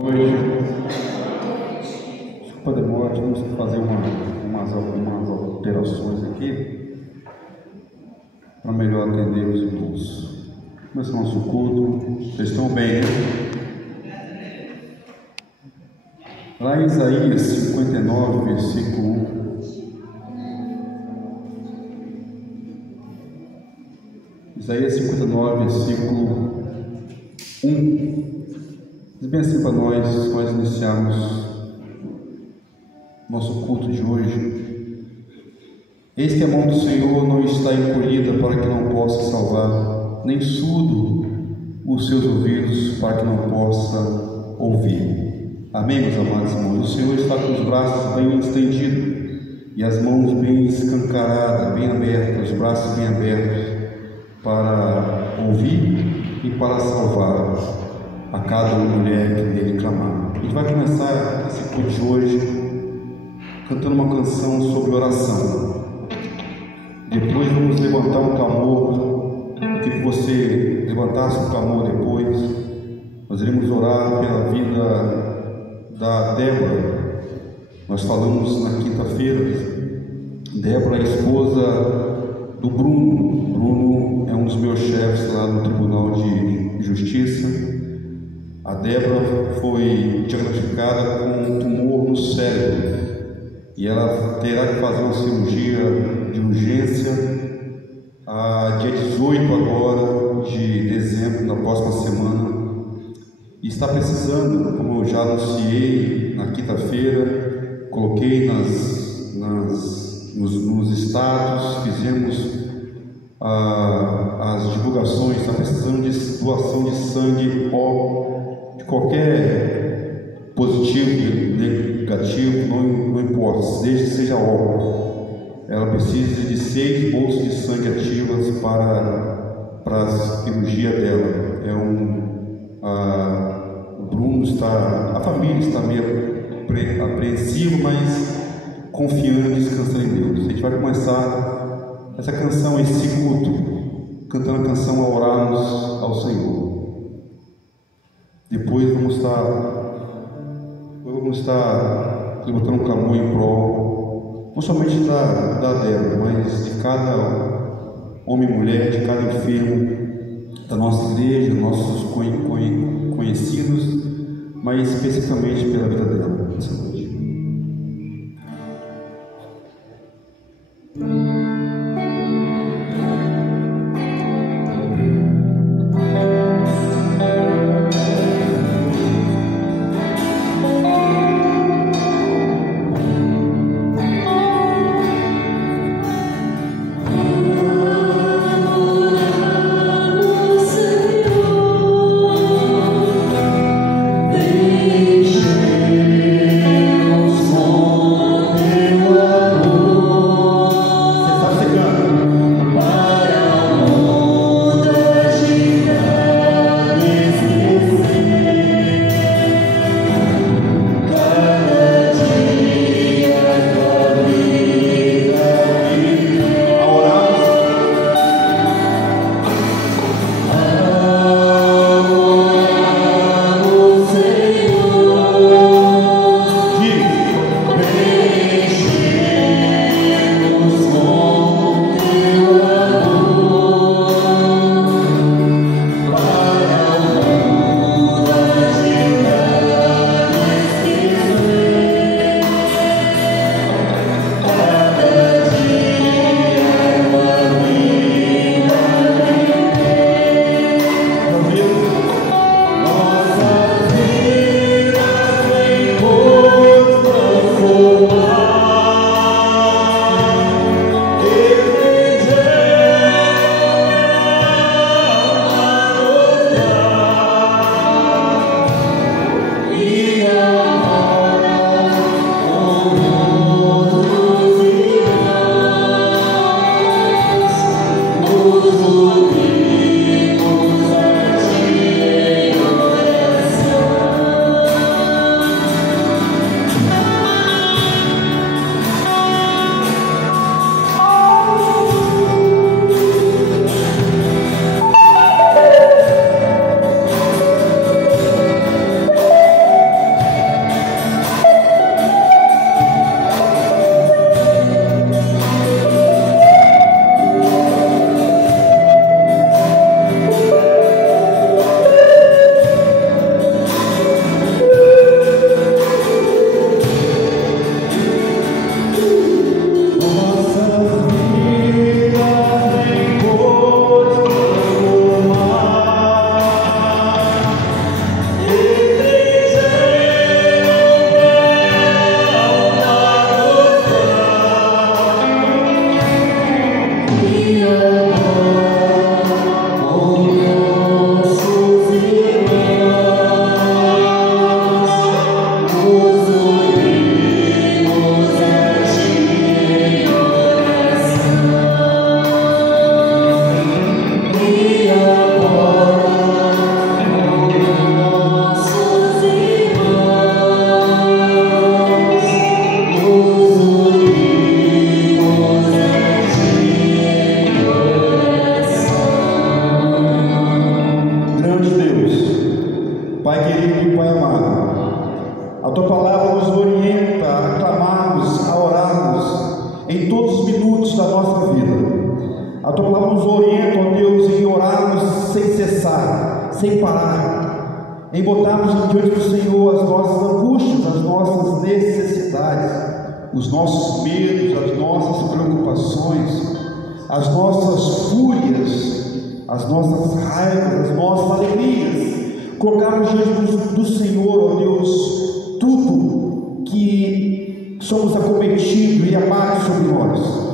Hoje, desculpa a demora, tivemos que fazer umas alterações aqui para melhor atender os irmãos. Começar nosso culto. Vocês estão bem, né? Lá em Isaías 59, versículo 1. Isaías 59, versículo 1. Diz bem assim para nós iniciarmos nosso culto de hoje. Eis que a mão do Senhor não está encolhida para que não possa salvar, nem surdo os seus ouvidos para que não possa ouvir. Amém, meus amados irmãos? O Senhor está com os braços bem estendidos e as mãos bem escancaradas, bem abertas, os braços bem abertos para ouvir e para salvar a cada mulher que dele clamar. A gente vai começar esse culto de hoje cantando uma canção sobre oração. Depois vamos levantar um clamor. Eu queria que você levantasse um clamor depois. Nós iremos orar pela vida da Débora. Nós falamos na quinta-feira. Débora é a esposa do Bruno. Bruno é um dos meus chefes lá no Tribunal de Justiça. A Débora foi diagnosticada com um tumor no cérebro e ela terá que fazer uma cirurgia de urgência dia 18 agora de dezembro, na próxima semana, e está precisando, como eu já anunciei na quinta-feira, coloquei nos status, fizemos as divulgações. Está precisando de doação de sangue O, de qualquer positivo, negativo, não importa, desde que seja O. Ela precisa de 6 bolsas de sangue ativas para a cirurgia dela. O Bruno a família está meio apreensiva, mas confiando e descansando em Deus. A gente vai começar essa canção, esse culto, cantando a canção a orarmos ao Senhor. Depois vamos estar levantando um clamor em prol, não somente da Débora, mas de cada homem e mulher, de cada enfermo da nossa igreja, nossos conhecidos, mas especificamente pela vida dela essa noite. Deixe querido Pai amado. A Tua palavra nos orienta a clamarmos, a orarmos em todos os minutos da nossa vida. A Tua palavra nos orienta, ó Deus, em orarmos sem cessar, sem parar, em botarmos diante do Senhor as nossas angústias, as nossas necessidades, os nossos medos, as nossas preocupações, as nossas fúrias, as nossas raivas, as nossas alegrias, colocarmos diante do Senhor, ó Deus, tudo que somos acometidos e amados sobre nós.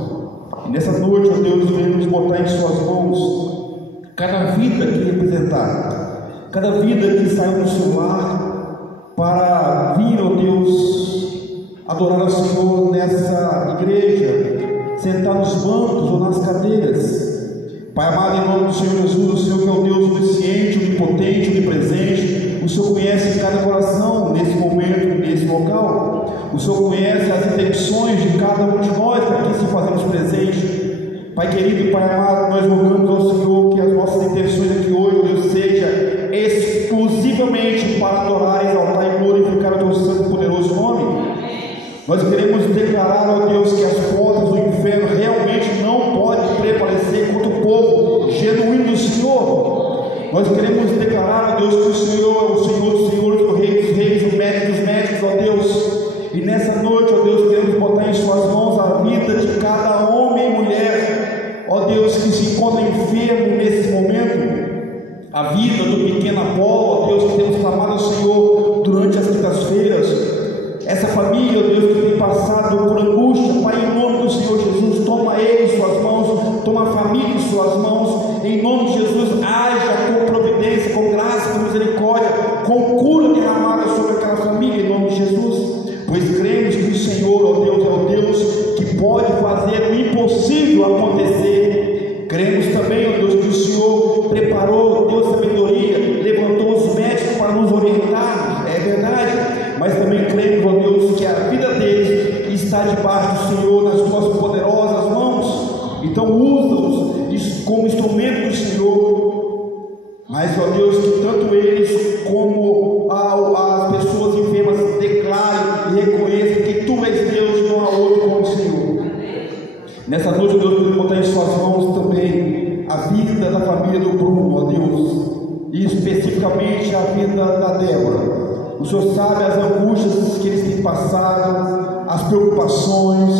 E nessa noite, ó Deus, queremos botar em Suas mãos cada vida aqui representada, cada vida que saiu do seu lar para vir, ó Deus, adorar ao Senhor nessa igreja, sentar nos bancos ou nas cadeiras. Pai amado, em nome do Senhor Jesus, o Senhor que é o Deus onisciente, onipotente, onipresente, o Senhor conhece cada coração nesse momento, nesse local. O Senhor conhece as intenções de cada um de nós para que se fazemos presente. Pai querido e Pai amado, nós rogamos ao Senhor que as nossas intenções aqui hoje, Deus, seja exclusivamente para adorar, exaltar e glorificar o Teu santo e poderoso nome. Nós queremos declarar, ó Deus, que as portas do inferno realmente não podem prevalecer contra o povo genuíno do Senhor. Nós queremos declarar, ó Deus, que o Senhor é o Senhor dos senhores, o Rei dos reis, o Mestre dos mestres, ó Deus. E nessa noite, ó Deus, queremos botar em Suas mãos a vida de cada homem e mulher, ó Deus, que se encontra enfermo nesse momento. A vida do pequeno Apolo, ó Deus, que temos clamado ao Senhor durante as quintas-feiras. Essa família, ó Deus, que tem passado por angústia, Pai, em nome do Senhor Jesus, toma ele em Suas mãos, toma a família em Suas mãos, em nome de Jesus, haja com providência, com graça, com misericórdia, com cura derramada sobre aquela família, em nome de Jesus, pois cremos que o Senhor, ó Deus, é o Deus que pode fazer o impossível acontecer. Cremos também, ó Deus, que o Senhor preparou, Deus, sabedoria, levantou os médicos para nos orientar, é verdade, mas também cremos, ó Deus, que a vida deles está debaixo do Senhor, nas Tuas poderosas mãos. Então usa-os como instrumento do Senhor. Mas, ó Deus, que tanto eles como as pessoas enfermas declarem e reconheçam que Tu és Deus, não há outro como o Senhor. Nessa noite, Deus, queremos botar em Suas mãos também a vida da família do Bruno, ó Deus, e especificamente a vida da Débora. O Senhor sabe as angústias que eles têm passado, as preocupações,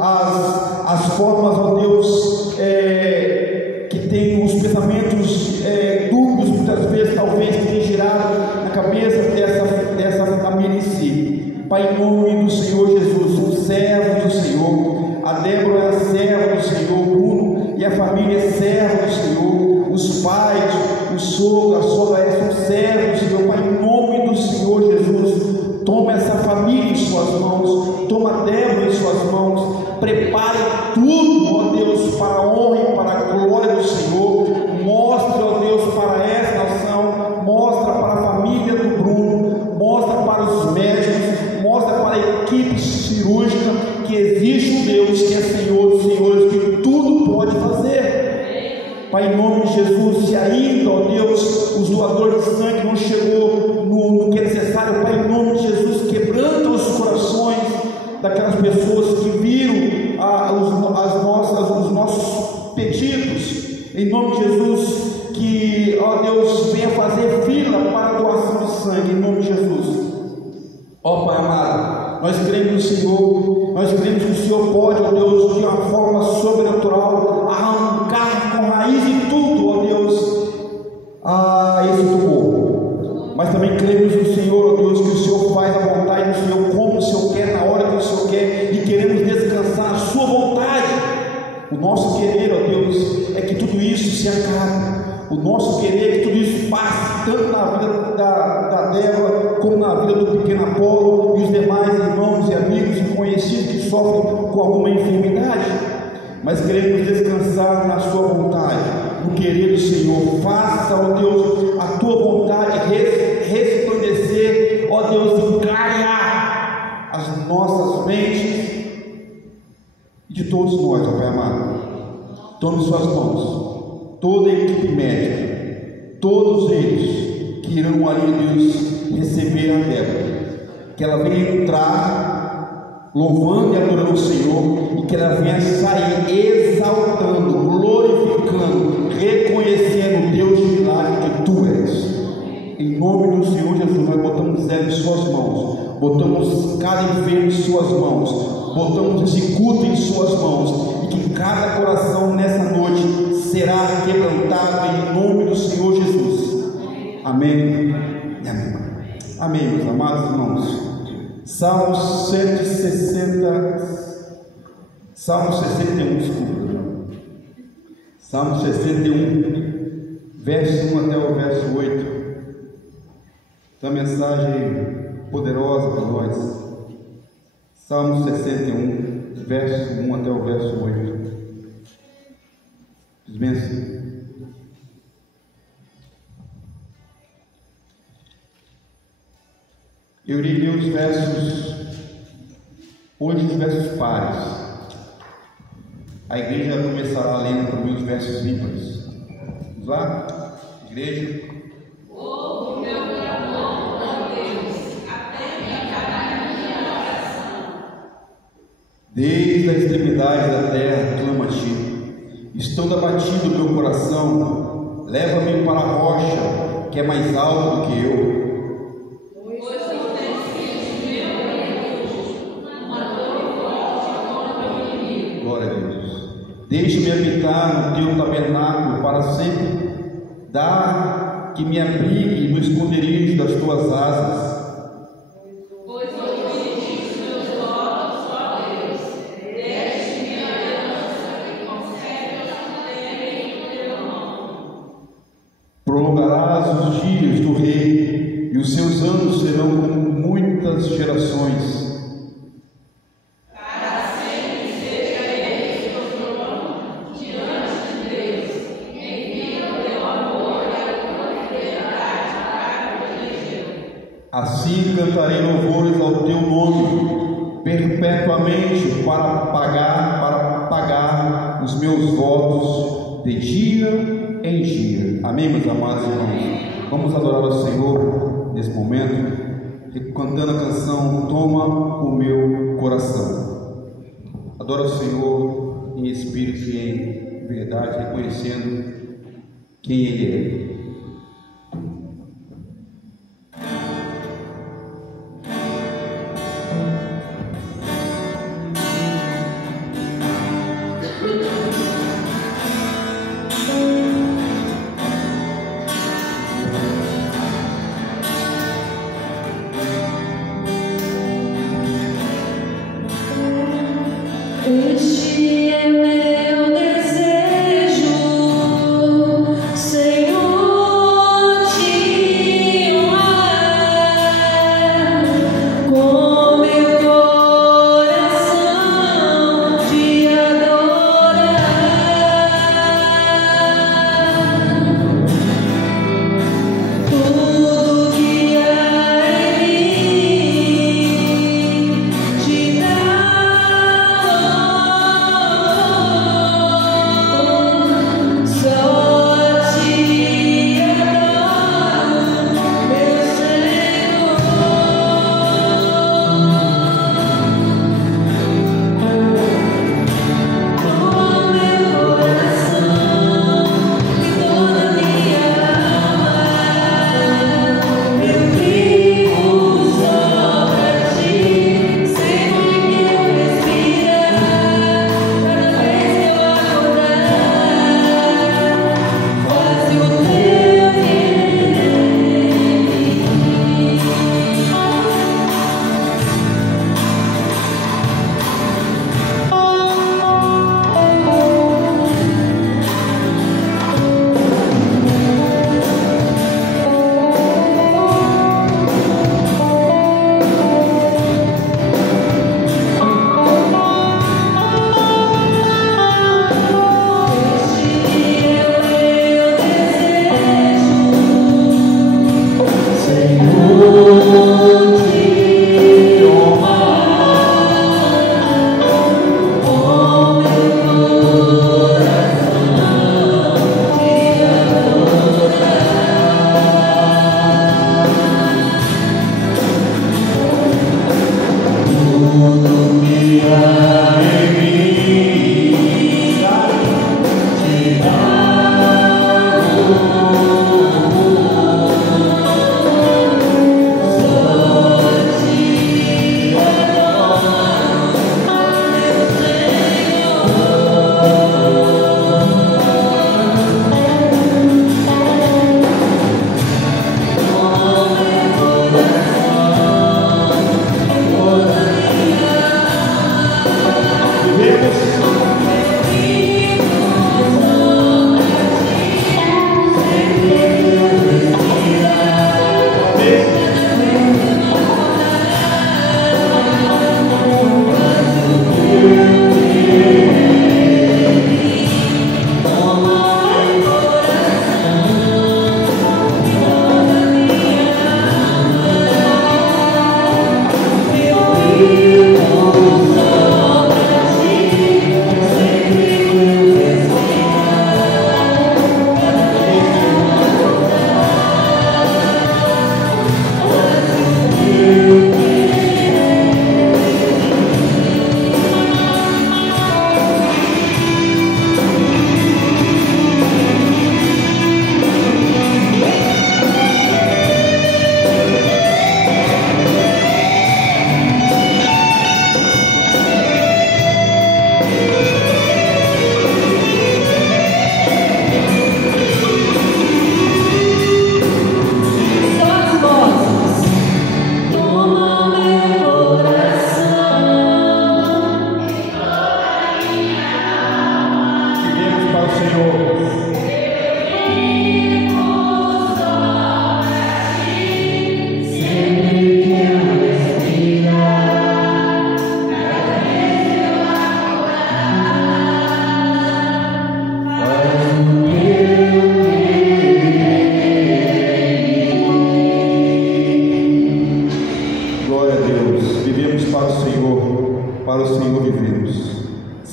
as formas, ó Deus, que tem os pensamentos dúbios, muitas vezes, talvez, que tem girado na cabeça dessa família em si. Pai, em nome do Senhor Jesus, os servos do Senhor, a Débora é a serva do Senhor, o Bruno e a família é serva do Senhor, os pais, o sogro, a sogra são servos do Senhor. Pai, em nome do Senhor Jesus, toma essa família em Suas mãos, toma a Débora em Suas mãos, prepare tudo, ó Deus, para a honra e para a glória do Senhor. Mostra, ó Deus, para essa nação, mostra para a família do Bruno, mostra para os médicos, mostra para a equipe cirúrgica que existe um Deus que é Senhor dos senhores, que tudo pode fazer. Pai, em nome de Jesus, se ainda, ó Deus, os doadores de sangue não chegou no que é necessário, Pai, em nome de Jesus, quebranta os corações daquelas pessoas que viram os nossos pedidos, em nome de Jesus, que, ó Deus, venha fazer fila para a doação de sangue, em nome de Jesus. Ó Pai amado, nós cremos no Senhor, nós cremos que o Senhor pode, ó Deus, de uma forma sobrenatural, arrancar com raiz e tudo, ó Deus, esse tumor. Mas também cremos no Senhor, ó Deus, que o Senhor faz a vontade do Senhor, como o Senhor quer, na hora que o Senhor quer, e queremos descansar na Sua vontade. O nosso querer, ó Deus, é que tudo isso se acabe. O nosso querer é que tudo isso passe, tanto na vida da Débora, como na vida do pequeno Apolo e os demais irmãos e amigos e conhecidos que sofrem com alguma enfermidade. Mas queremos descansar na Sua vontade, no querer do Senhor. Faça, ó Deus, a Tua vontade resplandecer, ó Deus, e clarear as nossas mentes e de todos nós, ó Pai amado. Tome Suas mãos. Toda a equipe médica, todos eles que irão ali, Deus, receber a Débora, que ela venha entrar louvando e adorando o Senhor, e que ela venha sair exaltando, glorificando, reconhecendo o Deus de milagre que Tu és. Em nome do Senhor Jesus, nós botamos Zé em Suas mãos, botamos cada enfermo em Suas mãos, botamos esse culto em Suas mãos, e que cada coração nessa noite será quebrantado em nome do Senhor Jesus. Amém e amém. Amém, meus amados irmãos. Salmo 61, desculpa. Salmo 61, verso 1 até o verso 8. Uma mensagem poderosa para nós. Salmo 61, verso 1 até o verso 8. Diz bem assim: eu irei ler os versos, hoje os versos pares. A igreja começará lendo também os versos ímpares. Vamos lá? Igreja. Ouve o meu clamor, ó Deus, atende a minha oração. Desde a extremidade da terra clamo a Ti. Estou abatido o meu coração. Leva-me para a rocha, que é mais alta do que eu. Deixa-me habitar no Teu tabernáculo para sempre. Dá que me abrigue no esconderijo das Tuas asas. Pois ouvi os meus votos, ó Deus, deste-me a herança e concede aos que temem o Teu nome. Prolongarás os dias do rei, e os seus anos serão como muitas gerações. Assim cantarei louvores ao Teu nome, perpetuamente, para pagar os meus votos de dia em dia. Amém, meus amados irmãos? Vamos adorar ao Senhor nesse momento, cantando a canção Toma o Meu Coração. Adora o Senhor em espírito e em verdade, reconhecendo quem Ele é. Este é meu desejo, Senhor.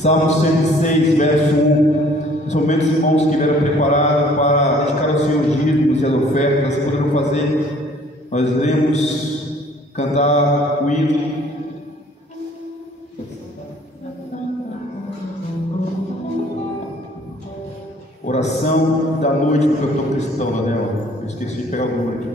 Salmo 106, verso 1. Somente os irmãos que vieram preparados para dedicar ao Senhor os dízimos e as ofertas poderão fazer. Nós iremos cantar o hino. Oração da noite, porque eu estou cristão, Daniel. Eu esqueci de pegar o número aqui.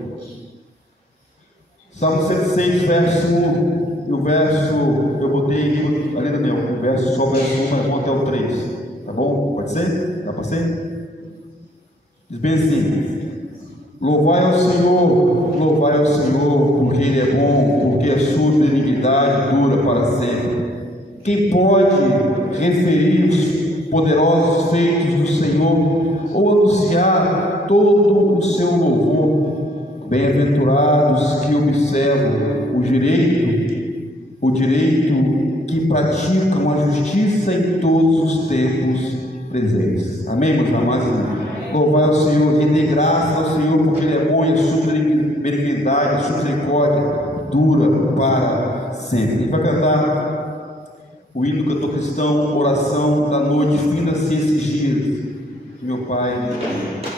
Salmo 106, verso 1. E o verso, eu botei ali, Daniel, o verso só o verso 1, mas vamos até o 3. Tá bom? Pode ser? Dá para ser? Diz bem assim: louvai ao Senhor, porque Ele é bom, porque a sua benignidade dura para sempre. Quem pode referir os poderosos feitos do Senhor, ou anunciar todo o seu louvor? Bem-aventurados que observam o direito, que praticam a justiça em todos os tempos presentes. Amém, meus amados? Louvai ao Senhor e dê graça ao Senhor, porque Ele é bom e a sua benignidade, a sua misericórdia dura para sempre. A gente vai cantar o hino do cantor cristão, oração da noite, finda-se esses dias. Meu Pai, Deus.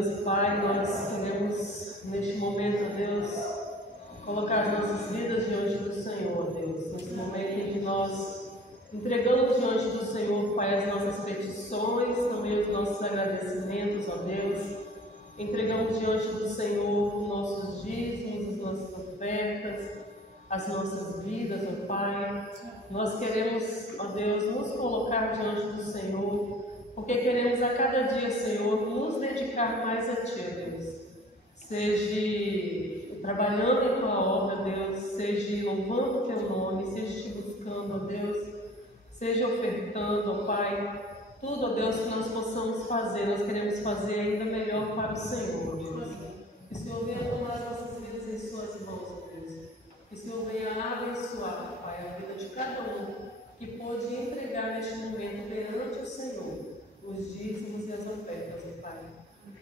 Deus Pai, nós queremos neste momento, ó Deus, colocar as nossas vidas diante do Senhor, ó Deus, nesse momento em que nós entregamos diante do Senhor, Pai, as nossas petições, também os nossos agradecimentos, ó Deus, entregamos diante do Senhor os nossos dízimos, as nossas ofertas, as nossas vidas, ó Pai. Nós queremos, ó Deus, nos colocar diante do Senhor, porque queremos a cada dia, Senhor, nos dedicar mais a Ti, ó Deus. Seja trabalhando em Tua obra, Deus, seja louvando o Teu nome, seja Te buscando, ó Deus, seja ofertando, ó Pai, tudo, ó Deus, que nós possamos fazer, nós queremos fazer ainda melhor para o Senhor, ó Deus. Que o Senhor venha tomar as nossas vidas em Suas mãos, ó Deus. Que o Senhor venha abençoar, Pai, a vida de cada um que pôde entregar neste momento perante o Senhor os dízimos e as ofertas, ó Pai.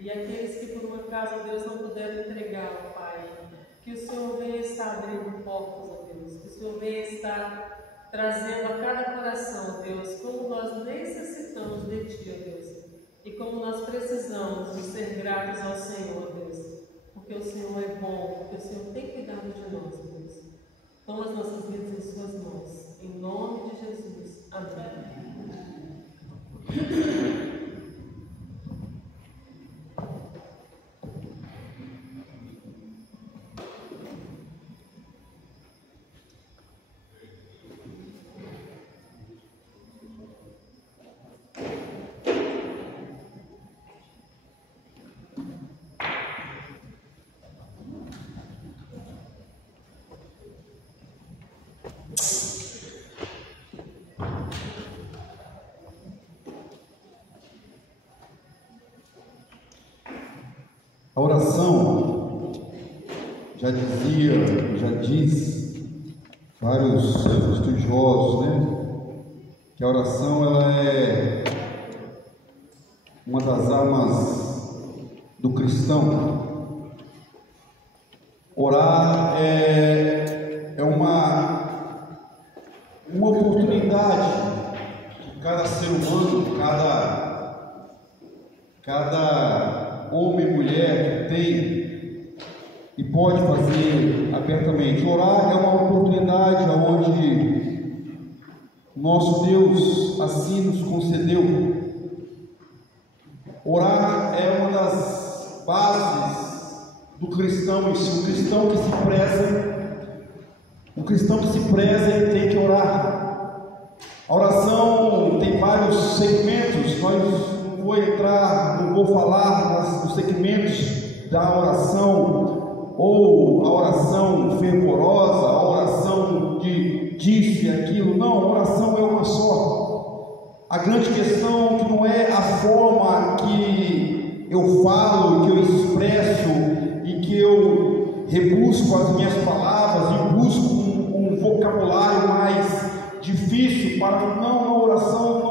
E aqueles que por uma acaso, ó Deus, não puderam entregar, ó Pai, que o Senhor venha estar abrindo portas, ó Deus, que o Senhor venha estar trazendo a cada coração, ó Deus, como nós necessitamos de Ti, ó Deus, e como nós precisamos de ser gratos ao Senhor, ó Deus, porque o Senhor é bom, porque o Senhor tem cuidado de nós, ó Deus. Toma as nossas vidas em Suas mãos, em nome de Jesus. Amém. A oração, já diz vários estudiosos, que a oração ela é uma das armas do cristão. Orar é uma oportunidade que cada ser humano, cada homem e mulher tem e pode fazer abertamente. Orar é uma oportunidade onde nosso Deus assim nos concedeu. Orar é uma das bases do cristão. E se um cristão que se preza, ele tem que orar. A oração tem vários segmentos. Não vou falar dos segmentos da oração, ou a oração fervorosa, a oração de disse aquilo. Não, a oração é uma só. A grande questão é que não é a forma que eu falo, que eu expresso e que eu rebusco as minhas palavras e busco um vocabulário mais difícil para. Não, a oração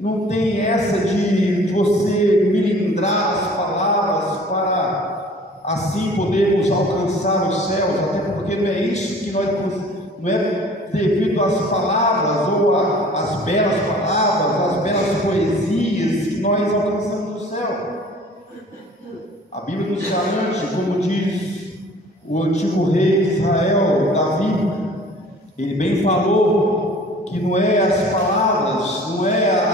não tem essa de você milindrar as palavras para assim podermos alcançar os céus, até porque não é isso que nós, não é devido às palavras ou às belas palavras, às belas poesias que nós alcançamos o céu. A Bíblia nos garante, como diz o antigo rei de Israel, Davi, ele bem falou que não é as palavras, não é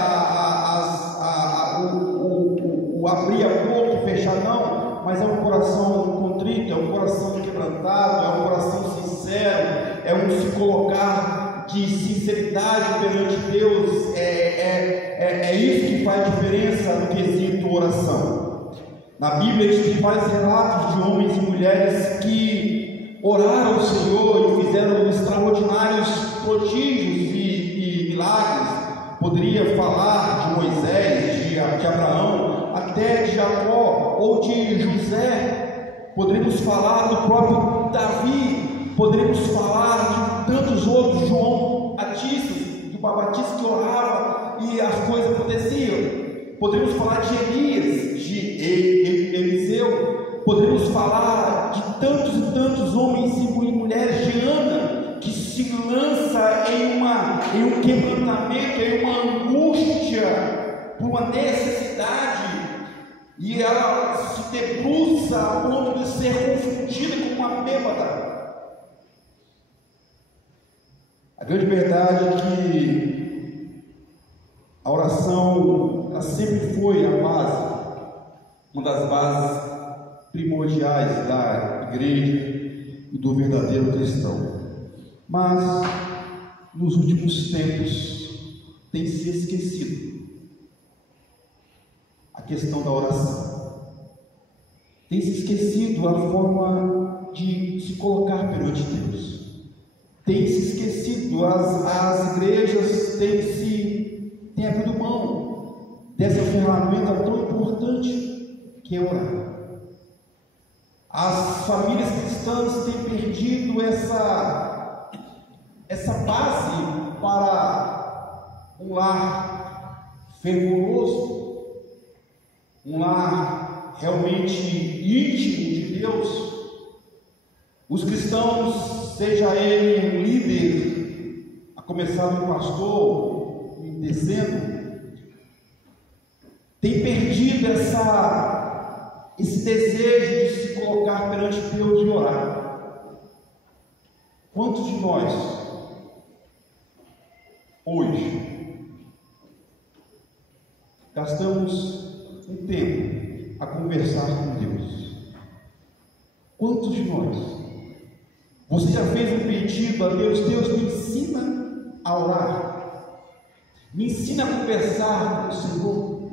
o abrir a boca e fechar, não, mas é um coração contrito, é um coração quebrantado, é um coração sincero, é um se colocar de sinceridade perante Deus. É isso que faz diferença no quesito oração. Na Bíblia existem vários relatos de homens e mulheres que oraram ao Senhor e fizeram extraordinários prodígios e milagres. Poderia falar de Moisés, de Abraão, até de Jacó ou de José. Poderíamos falar do próprio Davi, poderíamos falar de tantos outros, João Batista, que orava e as coisas aconteciam. Poderíamos falar de Elias, de Eliseu. Poderíamos falar de tantos e tantos homens e mulheres, de Ana, que se lança em um quebrantamento, em uma angústia, por uma necessidade, e ela se debruça a ponto de ser confundida com uma bêbada. A grande verdade é que a oração, ela sempre foi a base, uma das bases primordiais da igreja e do verdadeiro cristão. Mas nos últimos tempos tem se esquecido a questão da oração. Tem se esquecido a forma de se colocar perante Deus. Tem se esquecido, as igrejas têm abrido mão dessa ferramenta tão importante que é orar. As famílias cristãs têm perdido essa base para um lar fervoroso, um lar realmente íntimo de Deus. Os cristãos, seja ele um líder, a começar do pastor, descendo, tem perdido esse desejo de se colocar perante Deus e orar. Quantos de nós hoje gastamos um tempo a conversar com Deus? Quantos de nós? Você já fez um pedido a Deus? Deus, me ensina a orar, me ensina a conversar com o Senhor,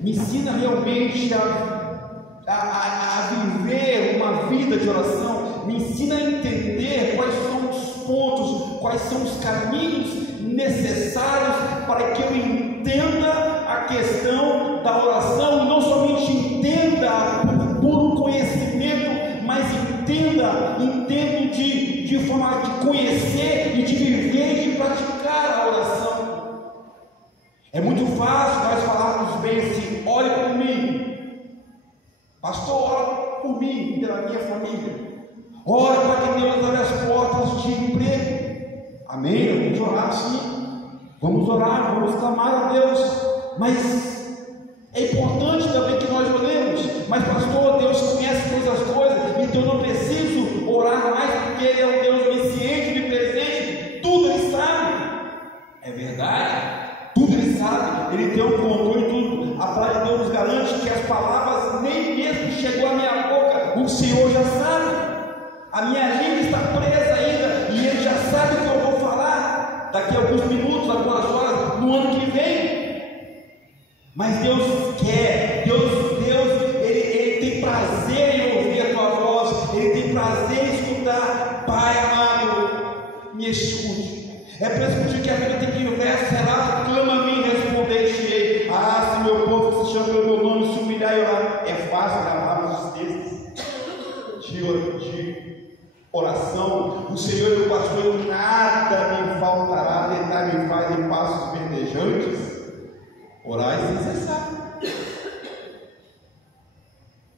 me ensina realmente a viver uma vida de oração, me ensina a entender quais são os pontos, quais são os caminhos necessários para que eu entenda a questão da oração, e não somente entenda por conhecimento, mas entendo de forma de conhecer e de viver e de praticar a oração. É muito fácil nós falarmos bem assim: ore por mim, pastor, ore por mim e pela minha família, ore para que Deus abra as portas de emprego. Amém? Vamos orar sim, vamos orar, vamos clamar a Deus, mas é importante também que nós oremos. Mas pastor, Deus conhece todas as coisas, então eu não preciso orar mais, porque Ele é um Deus onisciente, onipresente, tudo Ele sabe. É verdade, tudo Ele sabe, Ele tem o controle de tudo. A palavra de Deus nos garante que as palavras nem mesmo chegou à minha boca, o Senhor já sabe. A minha língua está presa ainda, e Ele já sabe o que eu vou falar daqui a alguns minutos, algumas horas, no ano que vem. Mas Deus quer, Ele tem prazer em ouvir a tua voz, Ele tem prazer em escutar. Pai amado, me escute. É por isso que a Bíblia tem que ir no verso, será, clama a mim, responder-te-ei. Ah, se meu povo que se chama pelo meu nome se humilhar e orar. É fácil gravar os textos de oração. O Senhor e o pastor, nada me faltará, deitar-me faz em passos verdejantes. Orar sem cessar.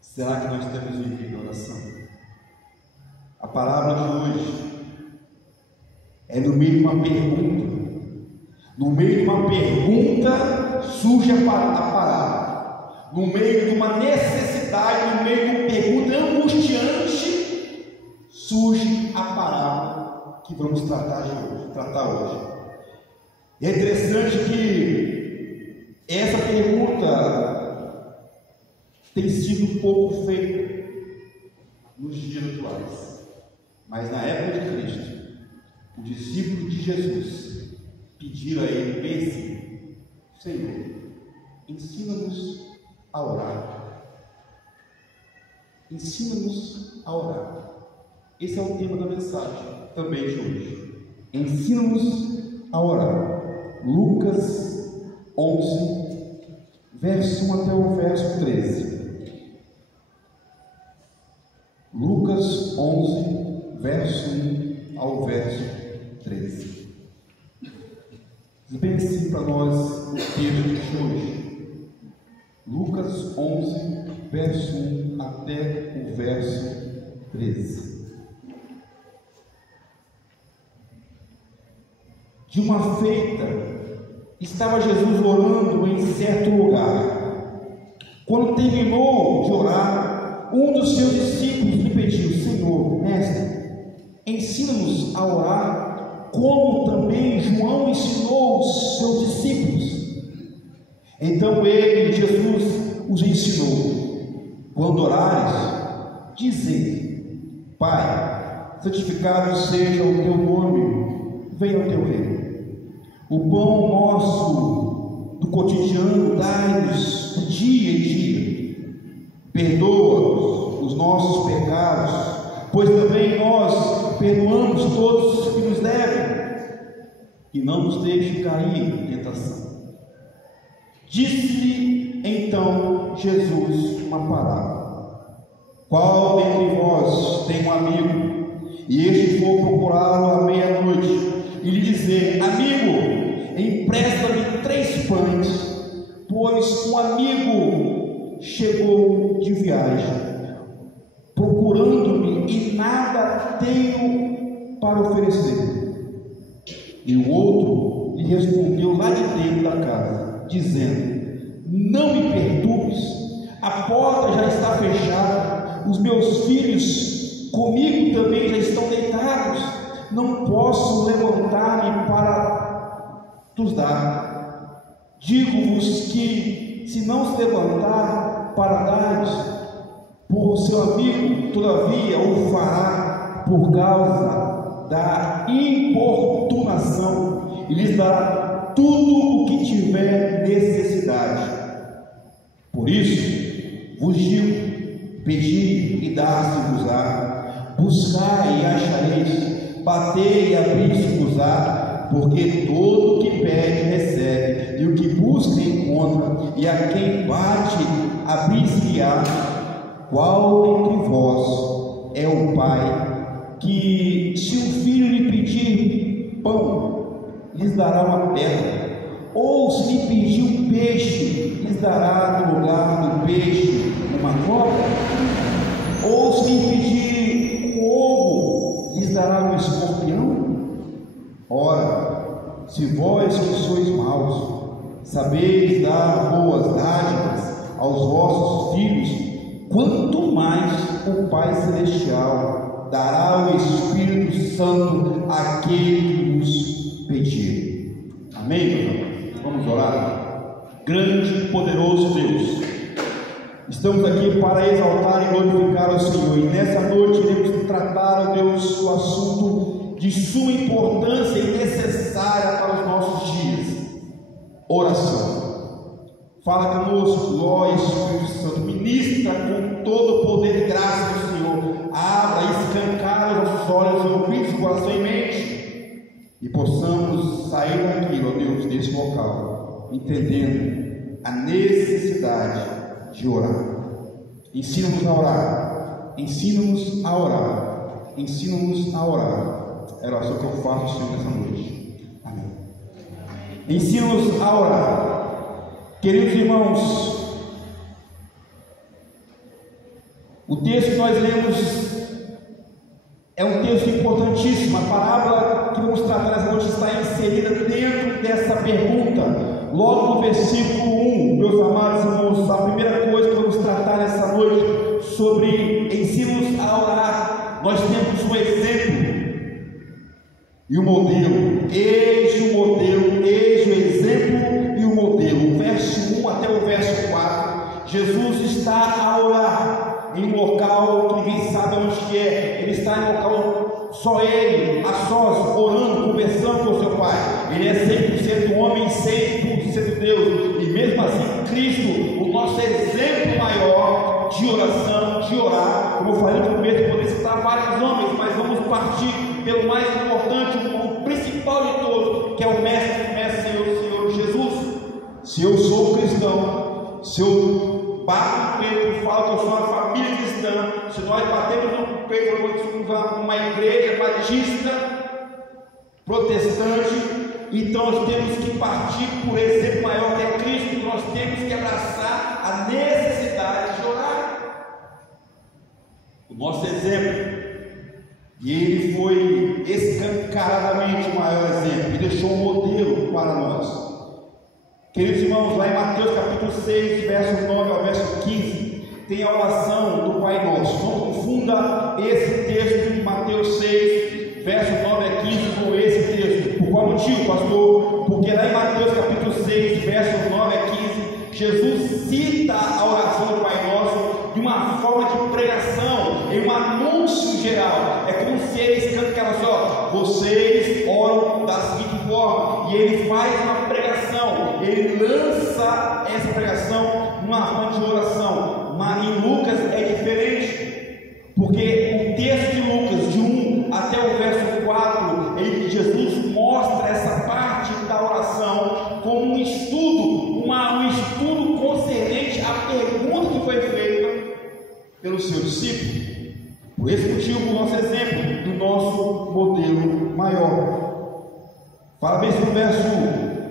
Será que nós temos vivido a oração? A palavra de hoje é no meio de uma pergunta. No meio de uma pergunta surge a palavra. No meio de uma necessidade, no meio de uma pergunta angustiante, surge a palavra que vamos tratar hoje. E é interessante que essa pergunta tem sido um pouco feita nos dias atuais, mas na época de Cristo, os discípulos de Jesus pediram a Ele bem assim: Senhor, ensina-nos a orar. Ensina-nos a orar. Esse é o tema da mensagem também de hoje. Ensina-nos a orar. Lucas 11, verso 1 até o verso 13. Lucas 11, verso 1 ao verso 13. Diz bem assim para nós o texto de hoje. Lucas 11, verso 1 até o verso 13. De uma feita, estava Jesus orando em certo lugar, Quando terminou de orar, um dos seus discípulos lhe pediu: Senhor, mestre, ensina-nos a orar, como também João ensinou os seus discípulos. Então ele, Jesus, os ensinou: quando orares, dizei: Pai, santificado seja o teu nome, venha o teu reino. O pão nosso do cotidiano dai-nos de dia em dia. Perdoa os nossos pecados, pois também nós perdoamos todos os que nos devem, e não nos deixe cair em tentação. Disse-lhe então Jesus uma parábola: qual dentre vós tem um amigo, e este for procurá-lo à meia-noite, e lhe dizer: amigo, empresta-me 3 pães, pois um amigo chegou de viagem, procurando-me, e nada tenho para oferecer. E o outro lhe respondeu lá de dentro da casa, dizendo: não me perturbes, a porta já está fechada, os meus filhos comigo também já estão deitados, não posso levantar-me para vos dar. Digo-vos que, se não se levantar para dar-vos por seu amigo, todavia o fará por causa da importunação, e lhes dará tudo o que tiver necessidade. Por isso vos digo: pedi e dá-se-vos-á, buscai e achareis, batei e abri-se-vos-á, porque todo o que pede recebe, e o que busca encontra, e a quem bate abrir-se-á. Qual dentre vós é o pai que, se o filho lhe pedir pão, lhes dará uma pedra? Ou se lhe pedir um peixe, lhes dará no lugar do peixe uma cobra? Ou se lhe pedir um ovo, lhes dará um escorpião? Ora, se vós que sois maus, sabeis dar boas dádivas aos vossos filhos, quanto mais o Pai Celestial dará o Espírito Santo àquele que vos pedir. Amém, meus irmãos? Vamos orar. Grande e poderoso Deus, estamos aqui para exaltar e glorificar o Senhor, e nessa noite iremos tratar, ó Deus, o assunto de suma importância e necessária para os nossos dias: oração. Fala conosco, ó Espírito Santo, ministra com todo o poder e graça do Senhor, abra e escancara os nossos olhos e ouvidos, coração e mente, e possamos sair daqui, ó Deus, desse local, entendendo a necessidade de orar. Ensina-nos a orar, ensina-nos a orar, ensina-nos a orar. É a oração que eu faço, Senhor, nessa noite. Amém. Ensina-nos a orar. Queridos irmãos, o texto que nós lemos é um texto importantíssimo. A parábola que vamos tratar essa noite está inserida dentro dessa pergunta, logo no versículo 1. Meus amados irmãos, a primeira coisa que vamos tratar nessa noite sobre ensina-nos a orar. Nós temos um exemplo e o modelo. Eis o modelo, eis o exemplo e o modelo. O verso 1 até o verso 4, Jesus está a orar em um local que ninguém sabe onde que é. Ele está em um local só ele, a sós, orando, conversando com o seu Pai. Ele é 100% homem, 100% Deus, e mesmo assim Cristo, o nosso exemplo maior de oração, de orar. Como eu falei no começo, poder citar vários homens, mas vamos partir pelo mais importante, o principal de todos, que é o mestre, Senhor Jesus. Se eu sou cristão, se eu bato no peito e falo que eu sou uma família cristã, se nós batemos no peito que somos uma igreja batista, protestante, então nós temos que partir por exemplo maior que é Cristo. Nós temos que abraçar a necessidade de orar. O nosso exemplo, e ele foi escancaradamente o maior exemplo, e deixou um modelo para nós. Queridos irmãos, lá em Mateus Mateus capítulo 6, verso 9 ao verso 15, tem a oração do Pai Nosso. Não confunda esse texto de Mateus 6, verso 9 a 15 com esse texto. Por qual motivo, pastor? Porque lá em Mateus capítulo 6, versos 9 a 15, Jesus cita a oração do Pai Nosso de uma forma de pregação, em um anúncio geral. É como se eles cantaram só: vocês oram da seguinte forma, e ele faz uma pregação, ele lança essa pregação numa forma de oração. Mas em Lucas é diferente, porque o texto de Lucas, de 1 até o verso 4, Jesus mostra essa parte da oração como um estudo, um estudo concernente à pergunta que foi feita pelo seu discípulo. Por esse motivo, o nosso exemplo do nosso modelo maior. Parabéns no verso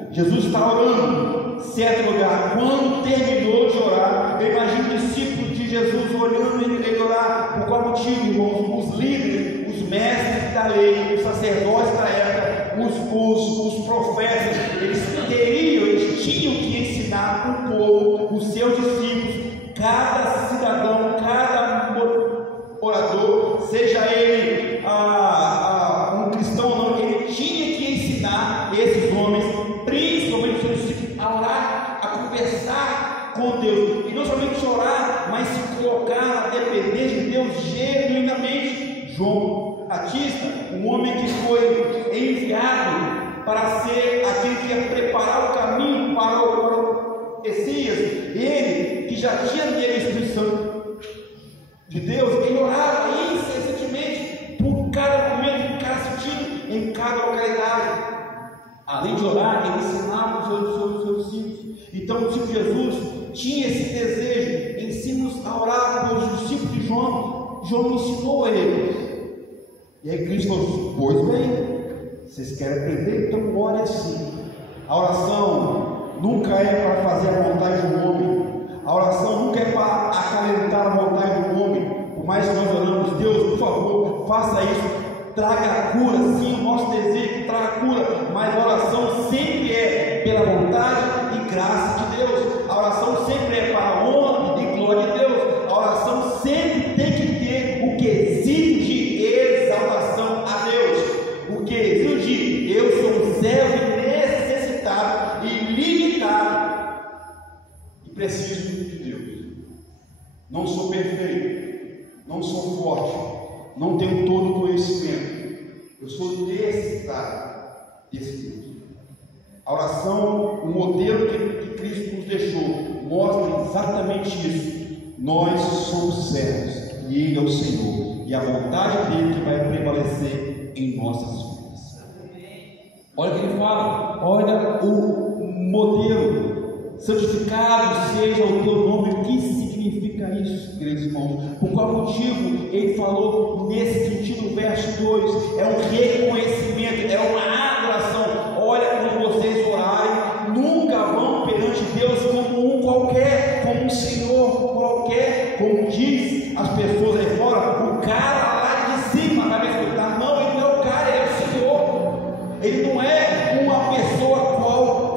1. Jesus está orando em certo lugar. Quando terminou de orar, eu imagino o discípulo de Jesus olhando ele orar. Por qual motivo, irmãos? Os líderes, os mestres da lei, os sacerdotes da época, os profetas, eles tinham que ensinar o povo, os seus discípulos, cada cidadão, cada orador, seja ele um cristão ou não, ele tinha que ensinar esses homens, principalmente os seus discípulos, a orar, a conversar com Deus, e não somente orar, mas se colocar a depender de Deus genuinamente. João Batista, um homem que foi enviado para ser aquele que ia preparar o caminho para o Messias, ele que já tinha nele a Espírito Santo de Deus, ele orava incessantemente por cada momento, por cada sentido, em cada localidade. Além de orar, ele ensinava os seus discípulos. Então o discípulo de Jesus tinha esse desejo: ensina-nos a orar. Os discípulos de João ensinou a eles. E aí Cristo falou: pois bem, vocês querem aprender? Então ore assim. A oração nunca é para fazer a vontade do homem. A oração nunca é para acalentar a vontade do homem. Por mais que nós oramos: Deus, por favor, faça isso, traga a cura. Sim, o nosso desejo que traga a cura, mas a oração sempre é pela vontade e graça de Deus. A oração sempre é para a honra e glória de Deus. A oração sempre tem que ter o quesito de exaltação a Deus, o quesito de eu sou um servo necessitado e limitado e preciso de Deus. Não sou perfeito, não sou forte, não tenho todo o conhecimento, eu sou necessitado desse Deus. A oração, o modelo que Cristo nos deixou, mostra exatamente isso. Nós somos servos e Ele é o Senhor, e a vontade dele que vai prevalecer em nossas vidas. Olha o que ele fala, olha o modelo: santificado seja o teu nome. O que significa isso, queridos irmãos? Por qual motivo ele falou nesse sentido? Verso 2 é um reconhecimento, é uma adoração. Olha, quando vocês orarem, nunca vão perante Deus como um qualquer, como um Senhor qualquer, como diz as pessoas aí fora, o cara lá de cima vai me escutar. Não, ele não é o cara, ele é o Senhor. Ele não é uma pessoa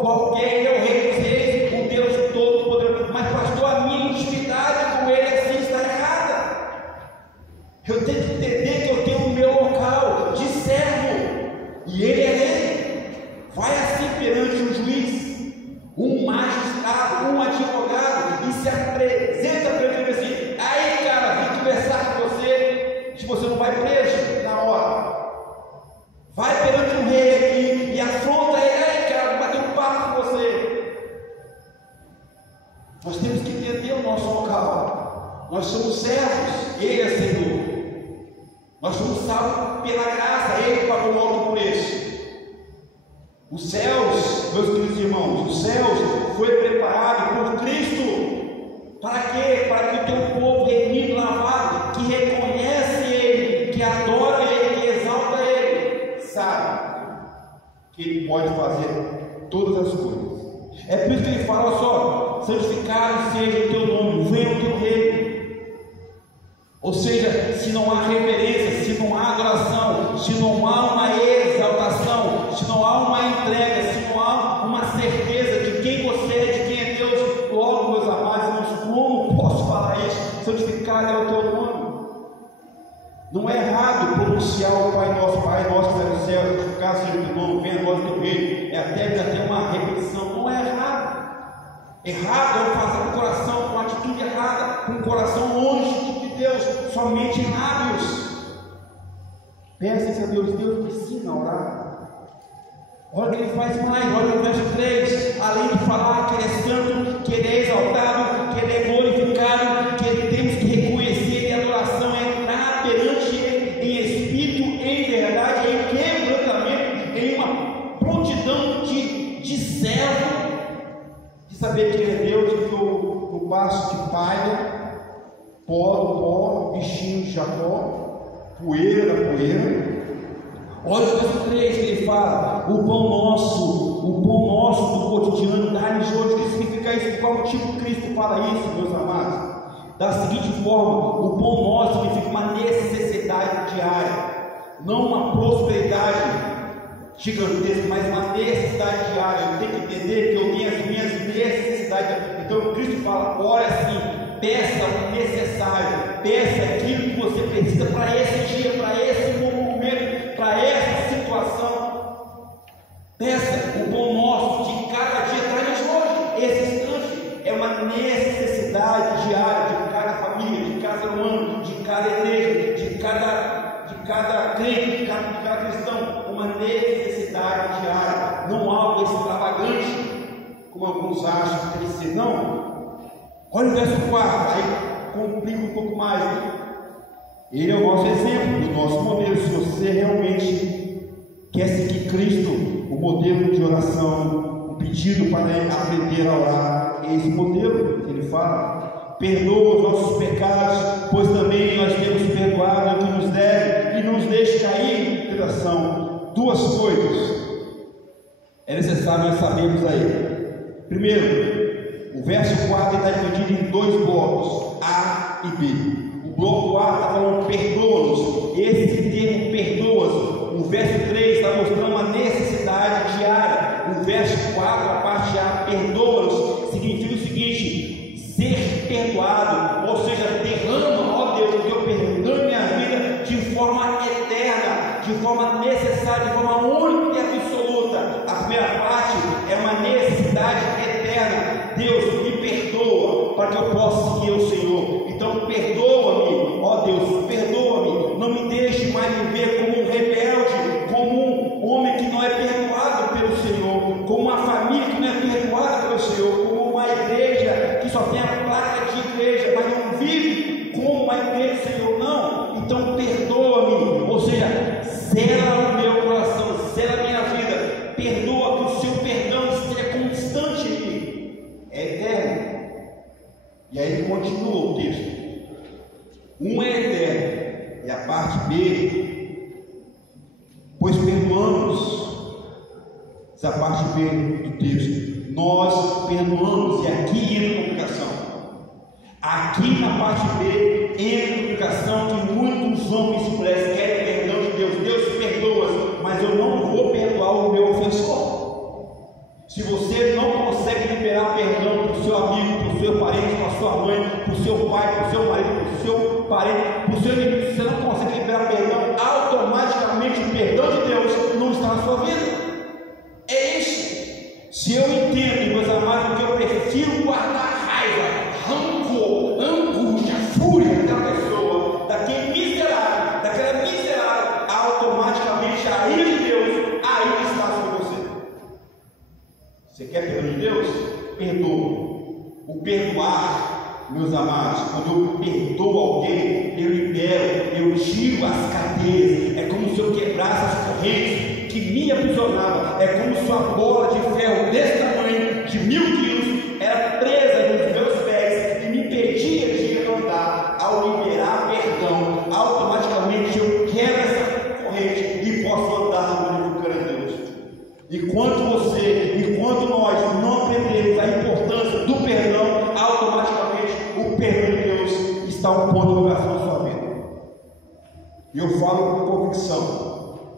qualquer, ele é o Rei dos Reis, o Deus Todo-Poderoso. Mas pastor, a minha intimidade com ele assim está errada. Eu tenho que entender que eu tenho o meu local de servo, e ele é rei. Vai assim perante um juiz, um magistrado, um advogado, e se apresenta perante ele assim: aí cara, vim conversar com você, se você não vai preso na hora. Vai perante um rei aqui e afronta ele: aí cara, vou bater um papo com você. Nós temos que entender o nosso local. Nós somos servos, ele é Senhor. Nós somos salvos pela graça, ele pagou o alto preço. Os céus, meus queridos irmãos, os céus foi preparado por Cristo. Para quê? Para que o teu povo remido, lavado, que reconhece Ele, que adora Ele, que exalta Ele, sabe que Ele pode fazer todas as coisas. É por isso que Ele fala só: santificado seja o teu nome, venha o teu reino. Ou seja, se não há reverência, se não há adoração, se não há uma exaltação, se não há uma entrega, se não há uma certeza de quem você é, de quem é Deus, santificado é o teu nome. Não é errado pronunciar o Pai Nosso que está no céu, santificado seja o teu nome, venha a nós o teu reino. É até uma repetição. Não é errado. Errado é fazer com o coração, com a atitude errada, com o coração longe de Deus, somente em lábios. Peça a Deus, Deus me ensina a orar. Olha o que ele faz mais, olha o verso 3, além de falar que ele é santo, que ele é exaltado, que ele é glorificado, que ele temos que reconhecer em adoração, é entrar perante ele em espírito, em verdade, em quebrantamento, em uma prontidão de servo, de saber que ele é Deus, que no passo de palha, pó do pó, bichinho de Jacó, poeira da poeira. Olha o verso 3 que ele fala: o pão nosso do cotidiano, dá-nos hoje. O que significa isso? Qual motivo Cristo fala isso, meus amados? Da seguinte forma: o pão nosso significa uma necessidade diária, não uma prosperidade gigantesca, mas uma necessidade diária. Eu tenho que entender que eu tenho as minhas necessidades. Então Cristo fala: ora assim, peça o necessário, peça aquilo que você precisa para esse dia, para esse momento, para essa situação. Peça o pão nosso de cada dia, traz hoje. Esse instante é uma necessidade diária de cada família, de cada ser humano, de cada igreja, de cada crente, de cada cristão. Uma necessidade diária, não algo extravagante, como alguns acham que deve ser. Não. Olha o verso 4, aí complica um pouco mais, né? Ele é o nosso exemplo, o nosso modelo. Se você realmente quer seguir Cristo, o modelo de oração, o pedido para aprender a orar, é esse modelo que ele fala: perdoa os nossos pecados, pois também nós temos perdoado o que nos deve, e não nos deixe cair em tentação. Duas coisas é necessário nós sabermos aí. Primeiro, o verso 4 está dividido em dois blocos, A e B. O bloco A está falando perdoa-nos. Esse termo perdoa-nos, o verso 3 está mostrando uma necessidade diária. O verso 4, a parte A, perdoa-nos, significa o seguinte: ser perdoado, ou seja, derrama, ó Deus, o teu perdão em minha vida de forma eterna, de forma necessária, de forma única e absoluta. A primeira parte é uma necessidade eterna. Deus, me perdoa para que eu possa seguir o Senhor. Então perdoa-me, ó Deus, perdoa-me, não me deixe mais viver como um rebelde, como um homem que não é perdoado pelo Senhor, como uma família que não é perdoada pelo Senhor, como uma igreja que só tem a placa de igreja, mas não vive como uma igreja do Senhor. Não. Então perdoa-me, ou seja, sela o meu coração, sela a minha vida, perdoa, que o seu perdão esteja constante em mim, é eterno. E aí continua o texto. Um é eterno, e a parte B, pois perdoamos. Essa parte B do texto, nós perdoamos, e aqui entra a complicação. Aqui na parte B entra a complicação que muitos homens querem perdão de Deus. Deus perdoa, mas eu não vou perdoar o meu ofensor. Se você não consegue liberar perdão para o seu amigo, para o seu parente, para a sua mãe, para o seu pai, para o seu marido, para o seu parente, para o seu inimigo, se você não consegue liberar perdão, automaticamente o perdão de Deus não está na sua vida. É isso. Se eu entendo, meus amados, que eu prefiro guardar raiva, rancor, angústia, fúria daquela pessoa, daquela miserável, automaticamente a ira de Deus aí está sobre você. Você quer perdão de Deus? Perdoa. O perdoar, meus amados, quando eu perdoo alguém, eu libero, eu tiro as cadeias. É como se eu quebrasse as correntes que me aprisionavam. É como se uma bola de ferro desse tamanho, de 1000 quilos, era presa nos meus pés e me impedia de andar. Ao liberar perdão, automaticamente eu quebro essa corrente e posso andar glorificando a Deus. Enquanto nós não aprendemos a importância do perdão, automaticamente o perdão de Deus está um ponto de oração na sua vida. E eu falo com convicção,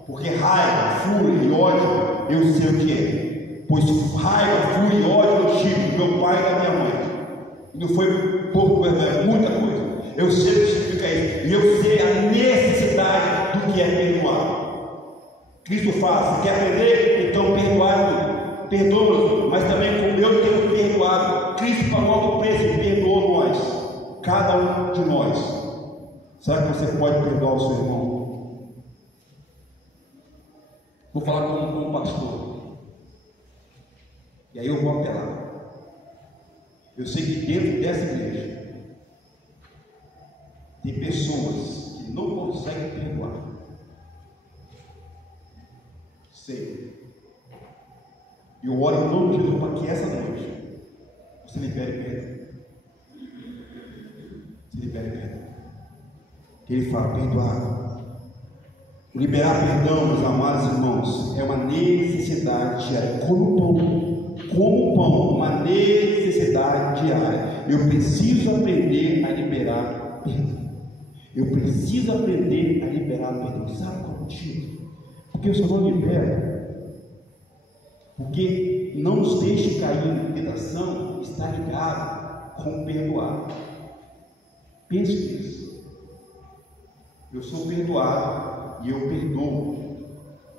porque raiva, fúria e ódio, eu sei o que é. Pois raiva, fúria e ódio eu tive do meu pai e da minha mãe. E não foi pouco, é muita coisa. Eu sei o que significa isso. E eu sei a necessidade do que é perdoar. Cristo fala, se quer aprender, então perdoar, perdoa, mas também como eu tenho perdoado. Cristo pagou alto preço e perdoou nós, cada um de nós. Será que você pode perdoar o seu irmão? Vou falar com um pastor, e aí eu vou apelar. Eu sei que dentro dessa igreja tem pessoas que não conseguem perdoar. Sei. E eu oro em nome de Jesus para que essa noite você libere perdão. Você libere perdão. Que ele fala, perdoar. Liberar perdão, meus amados irmãos, é uma necessidade diária. Como pão, uma necessidade diária. Eu preciso aprender a liberar perdão. Eu preciso aprender a liberar perdão. Sabe qual é o motivo? Porque o Senhor não libera, porque não nos deixe cair em tentação, está ligado com perdoar. Pense nisso. Eu sou perdoado e eu perdoo,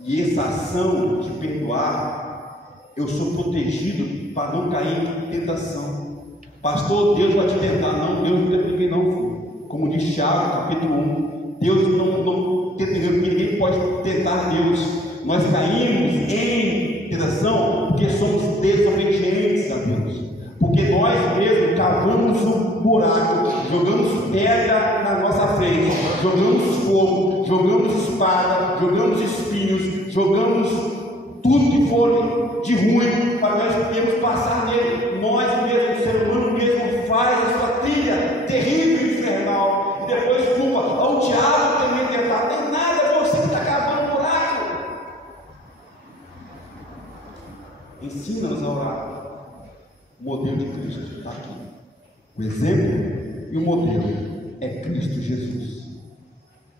e essa ação de perdoar, eu sou protegido para não cair em tentação. Pastor, Deus vai te tentar. Não, Deus não tenta ninguém não. Como diz Tiago, capítulo 1, Deus não tenta ninguém, pode tentar Deus. Nós caímos em tentação porque somos desobedientes a Deus, porque nós mesmos cavamos um buraco, jogamos pedra na nossa frente, jogamos fogo, jogamos espada, jogamos espinhos, jogamos tudo que for de ruim para nós podermos passar nele. Nós mesmos, o ser humano mesmo, faz a sua trilha terrível e infernal, e depois culpa ao diabo também tentar. Tem nada, é você que está cavando um buraco. Ensina-nos a orar. O modelo de Cristo está aqui. O exemplo e o modelo é Cristo Jesus.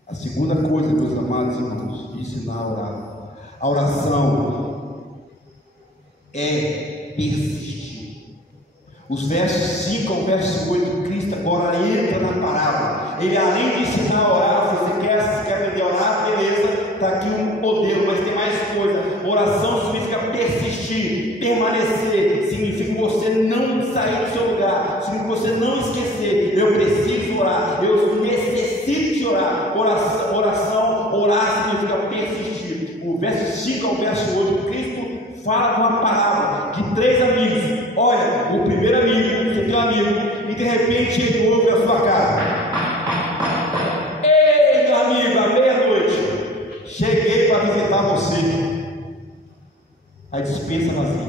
A segunda coisa, meus amados irmãos, de ensinar a orar. A oração é persistir. Os versos 5 ao verso 8, Cristo agora entra na parábola. Ele, além de ensinar a orar, se você quer aprender a orar, beleza, está aqui um modelo, mas tem mais coisa. Oração significa persistir, permanecer, significa você não sair do seu lugar, significa você não esquecer. Eu preciso orar, eu necessito de orar. Orar significa persistir. O verso 5 ao verso 8, Cristo fala de uma parábola de 3 amigos. Olha, o primeiro amigo, você tem um amigo, e de repente ele ouve a sua casa. Ei, meu amigo, à meia-noite, cheguei para visitar você. A despensa vazia,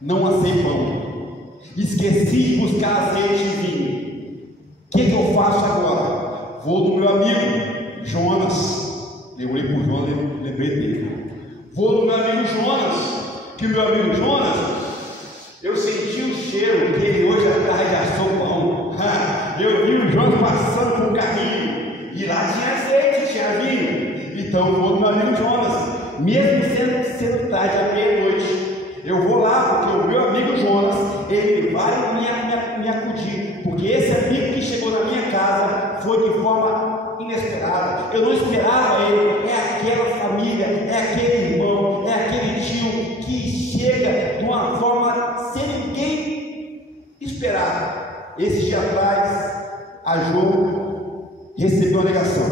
não assei pão, esqueci de buscar azeite e vinho. O que eu faço agora? Vou no meu amigo Jonas. Eu olhei por Jonas e lembrei dele. Vou no meu amigo Jonas, que o meu amigo Jonas, eu senti o cheiro que ele hoje à tarde assou pão. Eu vi o Jonas passando com o carrinho, e lá tinha azeite, tinha vinho. Então eu vou no meu amigo Jonas, mesmo sendo tarde, à meia-noite. Eu vou lá porque o meu amigo Jonas, ele vai me acudir, porque esse amigo que chegou na minha casa foi de forma inesperada. Eu não esperava ele. É aquela família, é aquele irmão, é aquele tio que chega de uma forma sem ninguém esperar. Esse dia atrás, a Jo recebeu uma ligação.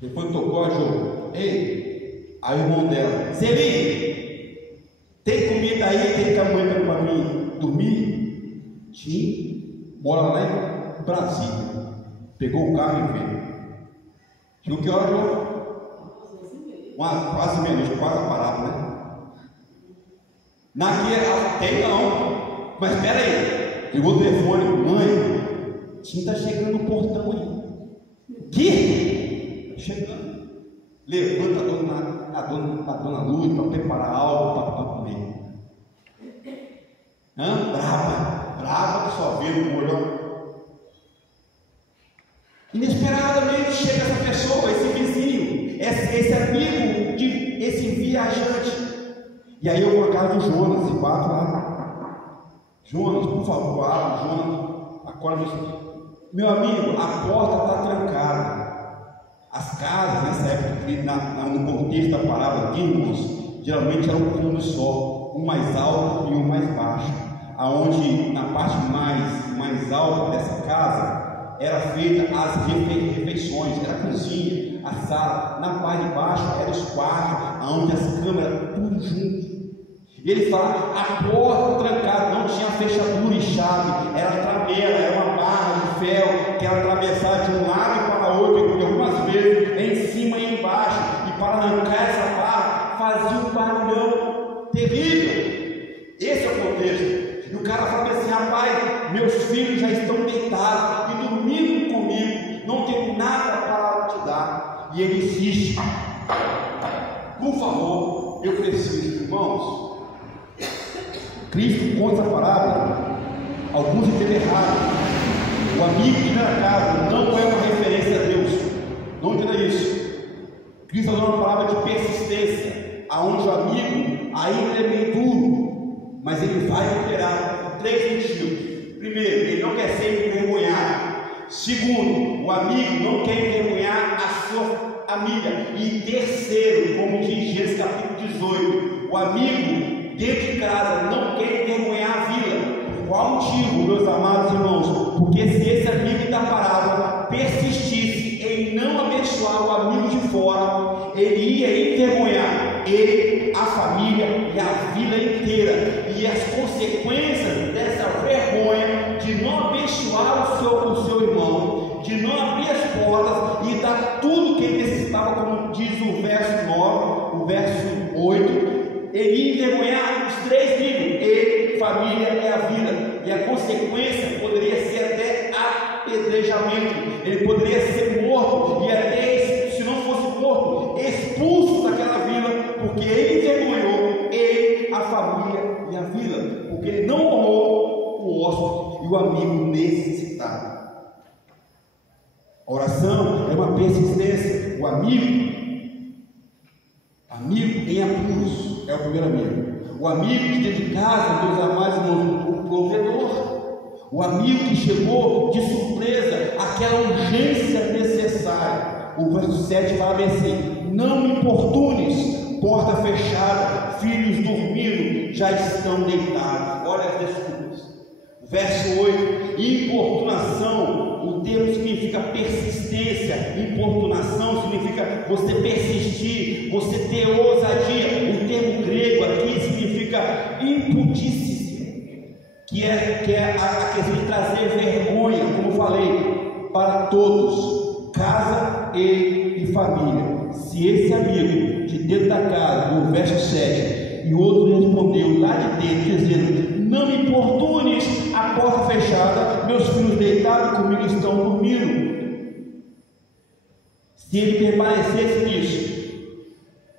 Depois tocou a Jo. Ei, aí o irmão dela, Celinho, tem comida aí? Tem tamanho para mim dormir? Tinha. Mora lá em Brasília. Pegou o carro e veio. Chegou que hora, João? Quase meia-noite, quase a parada, né? Naquela, tem não. Mas espera aí. Ligou o telefone, mãe, Tim está chegando no portão aí. Que? Chegando. Levanta a dona Luz para preparar algo para comer. Brava que só vê no olho. Inesperadamente chega essa pessoa, esse vizinho, esse amigo, esse viajante. E aí eu vou na casa do Jonas e bato lá. Jonas, por favor, Jonas, acorda isso. Meu amigo, a porta está trancada. As casas, nessa época, no contexto da parábola aqui, irmãos, geralmente eram um cômodo só, um mais alto e um mais baixo, aonde na parte mais alta dessa casa era feita as refeições, era a cozinha, a sala. Na parte de baixo eram os quartos, aonde as câmeras, tudo junto. E ele fala, a porta trancada, não tinha fechadura e chave, era tramela, era uma barra de ferro que era atravessada de um lado para outro, e algumas vezes em cima e embaixo, e para arrancar essa barra fazia um barulhão terrível. Esse é o contexto. E o cara fala assim, rapaz, meus filhos já estão deitados e dormindo comigo, não tenho nada para te dar. E ele insiste, por favor, eu preciso. Irmãos, Cristo conta a parábola, alguns entendem errado. O amigo que na casa não é uma referência a Deus, não entenda isso. Cristo está dando uma palavra de persistência, aonde o amigo ainda é bem duro, mas ele vai operar por 3 motivos. Primeiro, ele não quer ser envergonhado. Segundo, o amigo não quer envergonhar a sua amiga. E terceiro, como diz Gênesis capítulo 18, o amigo dentro de casa não quer envergonhar a vila. Por qual motivo, meus amados irmãos? Porque se esse amigo da parábola persistisse em não abençoar o amigo de fora, ele ia envergonhar ele, a família e a vila inteira. E as consequências dessa vergonha de não abençoar o seu irmão, de não abrir as portas e dar tudo que ele necessitava, como diz o verso 9, o verso 8, ele ia envergonhar os 3 níveis, ele, família e a vida, e a consequência poderia ser até apedrejamento, ele poderia ser morto, e até, se não fosse morto, expulso daquela vila, porque ele envergonhou ele, a família e a vila, porque ele não honrou o hóspede e o amigo necessitado. A oração é uma persistência. O amigo em apuros é o primeiro amigo. O amigo que dentro de casa, meus amados irmãos, o provedor. O amigo que chegou de surpresa, aquela urgência necessária. O verso 7 fala assim: não me importunes, porta fechada, filhos dormindo, já estão deitados. Olha as desculpas. Verso 8, importunação, o termo significa persistência. Importunação significa você persistir, você ter ousadia. O termo grego aqui significa impudicícia, que é a questão de trazer vergonha, como eu falei, para todos, casa e família. Se esse amigo de dentro da casa, no verso 7, e outro respondeu lá de dentro, dizendo: não me importunes, a porta fechada, meus filhos deitados comigo estão dormindo. Se ele permanecesse nisso,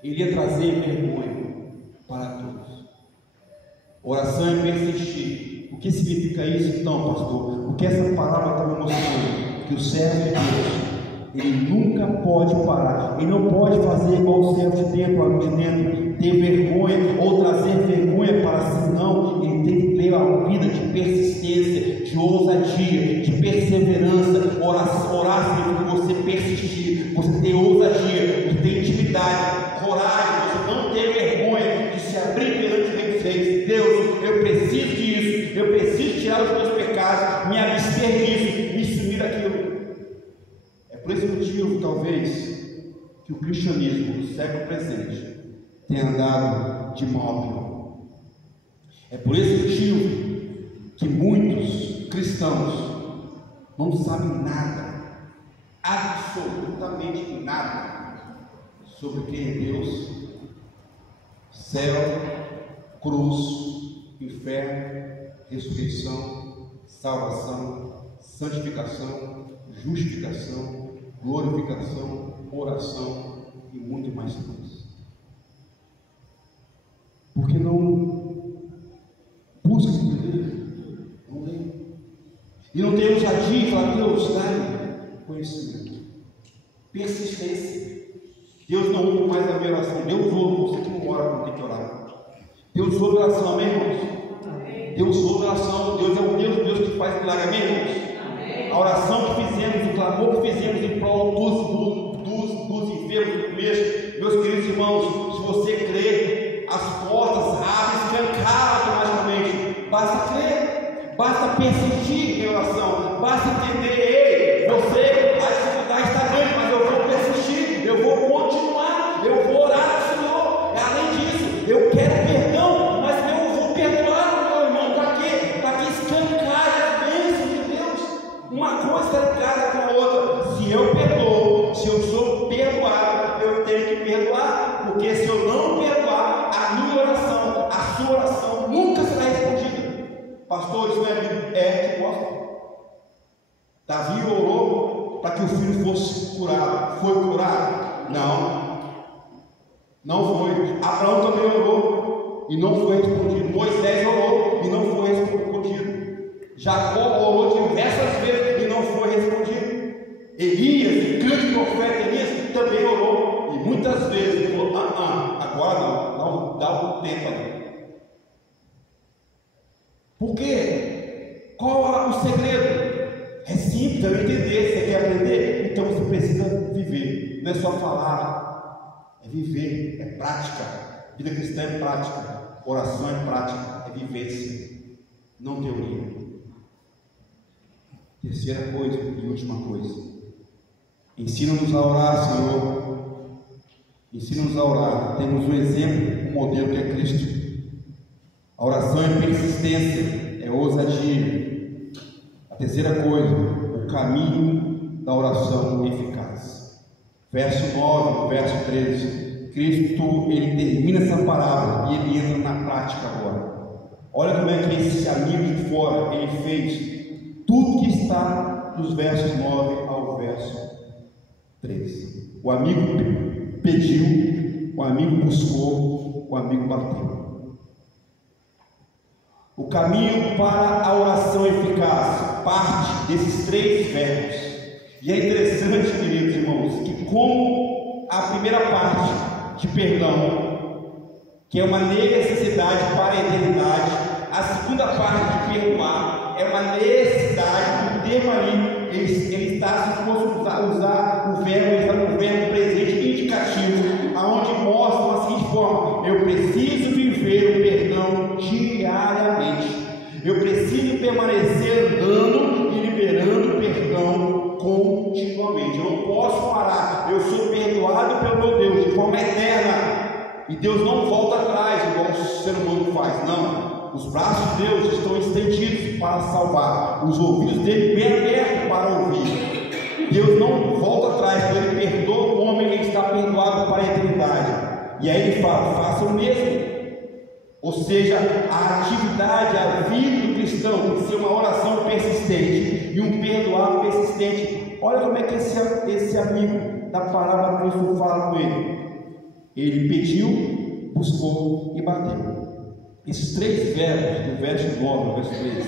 ele ia trazer vergonha para todos. Oração é persistir. O que significa isso então, pastor? O que essa palavra está me mostrando? Que o servo de Deus, ele nunca pode parar, ele não pode fazer igual o servo de dentro, ter vergonha ou trazer vergonha para si, não. Ele tem que ter uma vida de persistência, de ousadia, de perseverança. Orar significa você persistir, você ter ousadia, você ter intimidade, coragem, você não ter vergonha de se abrir perante vocês. Deus, eu preciso disso, eu preciso tirar os meus pecados, me abster disso, me sumir daquilo. Por esse motivo, talvez, que o cristianismo do século presente tenha andado de mal a pior. É por esse motivo que muitos cristãos não sabem nada, absolutamente nada, sobre quem é Deus, céu, cruz, inferno, ressurreição, salvação, santificação, justificação, glorificação, oração e muito mais coisas. Porque não busca entender, não lê. E não tem ousadia e fala: Deus, dá-me conhecimento, persistência. Deus não ouve mais a minha oração. Deus ouve você que não ora, não tem que orar. Deus ouve a oração, amém, irmãos? Deus ouve a oração. Deus é o Deus que faz milagre, amém, irmãos? A oração que fizemos, o clamor que fizemos em prol dos enfermos do começo, meus queridos irmãos, se você crer, as portas abrem, escancaram automaticamente. Basta crer, basta persistir em oração, basta entender, ei, você, a dificuldade está grande, mas eu vou persistir, eu vou continuar, eu vou orar ao Senhor. Além disso, eu quero perdão, mas eu vou perdoar o meu irmão. Para quê? Para que escancare a bênção de Deus. Uma coisa está ligada com a outra. Se eu perdoo, se eu sou perdoado, eu tenho que perdoar, porque se eu não perdoar, a minha oração, a sua oração nunca será respondida. Pastor, isso não é Bíblia? É que gosta. Davi orou para que o filho fosse curado. Foi curado? Não. Não foi. Abraão também orou e não foi respondido. Moisés orou e não foi respondido. Jacó orou diversas vezes e não foi respondido. Elias, o grande profeta Elias, também orou e muitas vezes ele falou: agora não, dá um tempo ali. Por quê? Qual é o segredo? É simples, é entender. Você quer aprender? Então você precisa viver. Não é só falar, é viver, é prática. Vida cristã é prática, oração é prática, é vivência, não teoria. Terceira coisa e última coisa: ensina-nos a orar, Senhor. Ensina-nos a orar. Temos um exemplo, um modelo que é Cristo. A oração é persistência, é ousadia. A terceira coisa, o caminho da oração eficaz. Verso 9, verso 13. Cristo, ele termina essa palavra e ele entra na prática agora. Olha como é que esse amigo de fora, ele fez tudo que está dos versos 9 ao verso 13. O amigo pediu, o amigo buscou, o amigo bateu. O caminho para a oração eficaz parte desses três verbos. E é interessante, queridos irmãos, que como a primeira parte de perdão, que é uma necessidade para a eternidade, a segunda parte de perdoar é uma necessidade. O termo ali, ele está, se fosse usar o verbo, ele está no verbo presente indicativo, aonde mostra da seguinte forma: eu preciso viver o perdão diariamente. Eu preciso permanecer andando e liberando perdão continuamente. Eu não posso parar. Eu sou perdoado pelo meu Deus de forma eterna. E Deus não volta atrás, igual o ser humano faz. Não. Os braços de Deus estão estendidos para salvar. Os ouvidos dele bem abertos para ouvir. Deus não volta atrás. Quando ele perdoa o homem, ele está perdoado para a eternidade. E aí ele fala: faça o mesmo. Ou seja, a atividade, a vida do cristão tem que ser uma oração persistente e um perdoar persistente. Olha como é que esse amigo da parábola do Cristo fala com ele. Ele pediu, buscou e bateu. Esses três verbos, do verso 9 ao verso 13,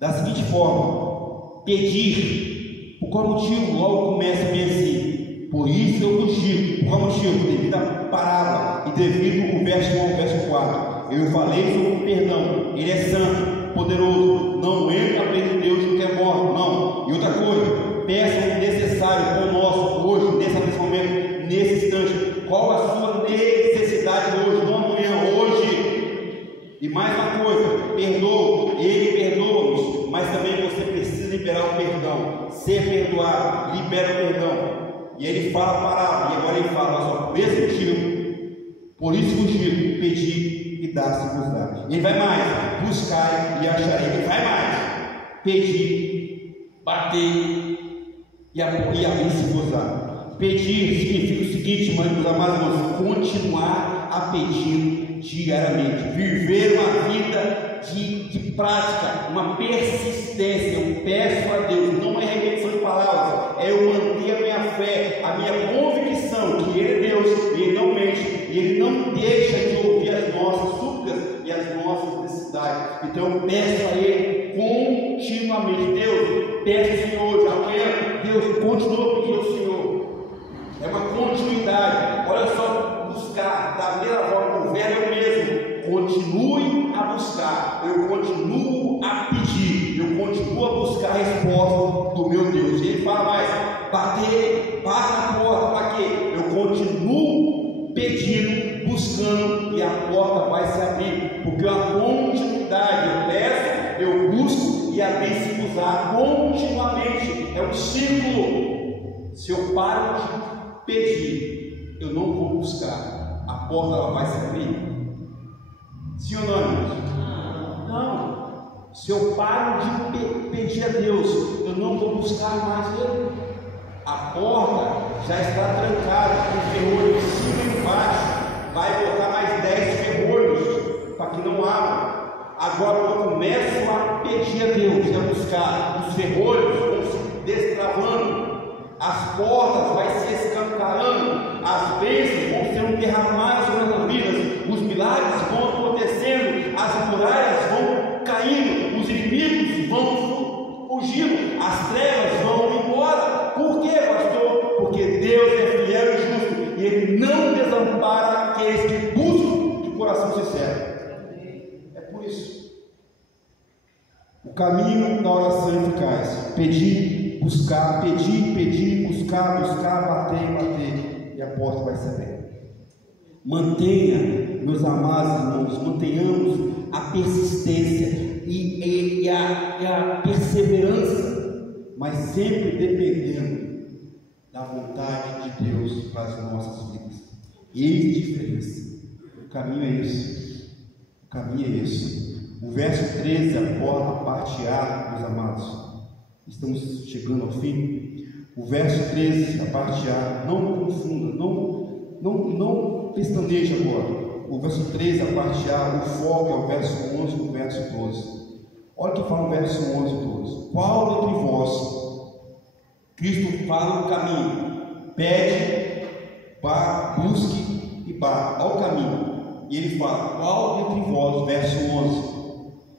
da seguinte forma: pedir. Por qual motivo? Logo começa bem assim: por isso eu vos digo. Por qual motivo? Devido à parábola e devido ao verso 1 ao verso 4. Eu falei sobre o perdão. Ele é santo, poderoso. Não entra bem de Deus no que é morto. Não. E outra coisa: peça o necessário para o nosso hoje, nesse momento, nesse instante. Qual a sua necessidade hoje? Não amanhã, hoje. E mais uma coisa: perdoa. Ele perdoa-nos, mas também você precisa liberar o perdão. Ser perdoado, libera o perdão. E ele fala a parábola, e agora ele fala só: por esse motivo, por isso vos digo, pedi e dá-se-vos dá. Ele vai mais: buscai e acharei. Ele vai mais: pedir, bater e abrir-se-vos dá. Pedir significa o seguinte, meus amados irmãos: continuar a pedir diariamente, viver uma vida de prática, uma persistência. Eu peço a Deus, não é repetição de palavras, é eu manter a minha fé, a minha convicção que Ele é Deus, Ele não mente, e Ele não deixa de ouvir as nossas súplicas e as nossas necessidades. Então eu peço a Ele continuamente: Deus, peço Senhor hoje, amanhã, Deus, continua pedindo ao Senhor. É uma continuidade. Olha só, buscar, da primeira forma, o verbo é o mesmo. Continue a buscar, eu continuo a pedir, eu continuo a buscar, a resposta do meu Deus. E ele fala mais: bater, bate na porta, para quê? Eu continuo pedindo, buscando, e a porta vai se abrir, porque é uma continuidade. Eu peço, eu busco, e a bênção se usar continuamente. É um círculo. Se eu paro de pedir, eu não vou buscar, a porta ela vai se abrir. Sim ou não, irmãos? Não. Se eu paro de pedir a Deus, eu não vou buscar mais Ele. A porta já está trancada, com ferrolho em cima e embaixo. Vai botar mais 10 ferrolhos para que não abra. Agora eu começo a pedir a Deus, a buscar, os ferrolhos vão se destravando, as portas vai se escancarando, as bênçãos vão sendo derramadas sobre as vidas, os milagres vão acontecendo, as muralhas vão caindo, os inimigos vão fugindo, as trevas vão embora. Por quê, pastor? Porque Deus é fiel e justo, e Ele não desampara aqueles que buscam de coração sincero. É por isso. O caminho da oração eficaz: pedir, buscar, pedir, buscar, bater, e a porta vai se abrir. Mantenha, meus amados irmãos, mantenhamos a persistência e a perseverança, mas sempre dependendo da vontade de Deus para as nossas vidas. Eis a diferença. O caminho é esse. O caminho é esse. O verso 13 aborda a parte A, meus amados. Estamos chegando ao fim. O verso 13, a parte A, não confunda, não pestaneje agora. O verso 13, a parte A, o foco é o verso 11 e o verso 12. Olha o que fala o verso 11 e 12. Qual dentre vós, Cristo fala o caminho, pede, busque e bata, olha o caminho. E ele fala: qual dentre vós, verso 11,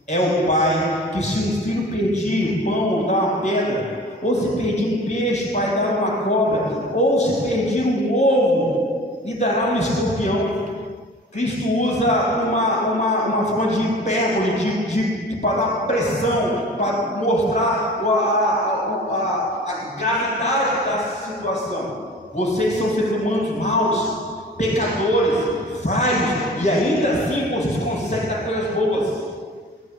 é o pai que, se um filho pedir pão, dá uma pedra, ou se pedir um peixe, vai dar uma cobra, ou se pedir um ovo, lhe dará um escorpião? Cristo usa uma forma de hipérbole, para dar pressão, para mostrar a gravidade da situação. Vocês são seres humanos maus, pecadores, falhos, e ainda assim vocês conseguem dar coisas boas.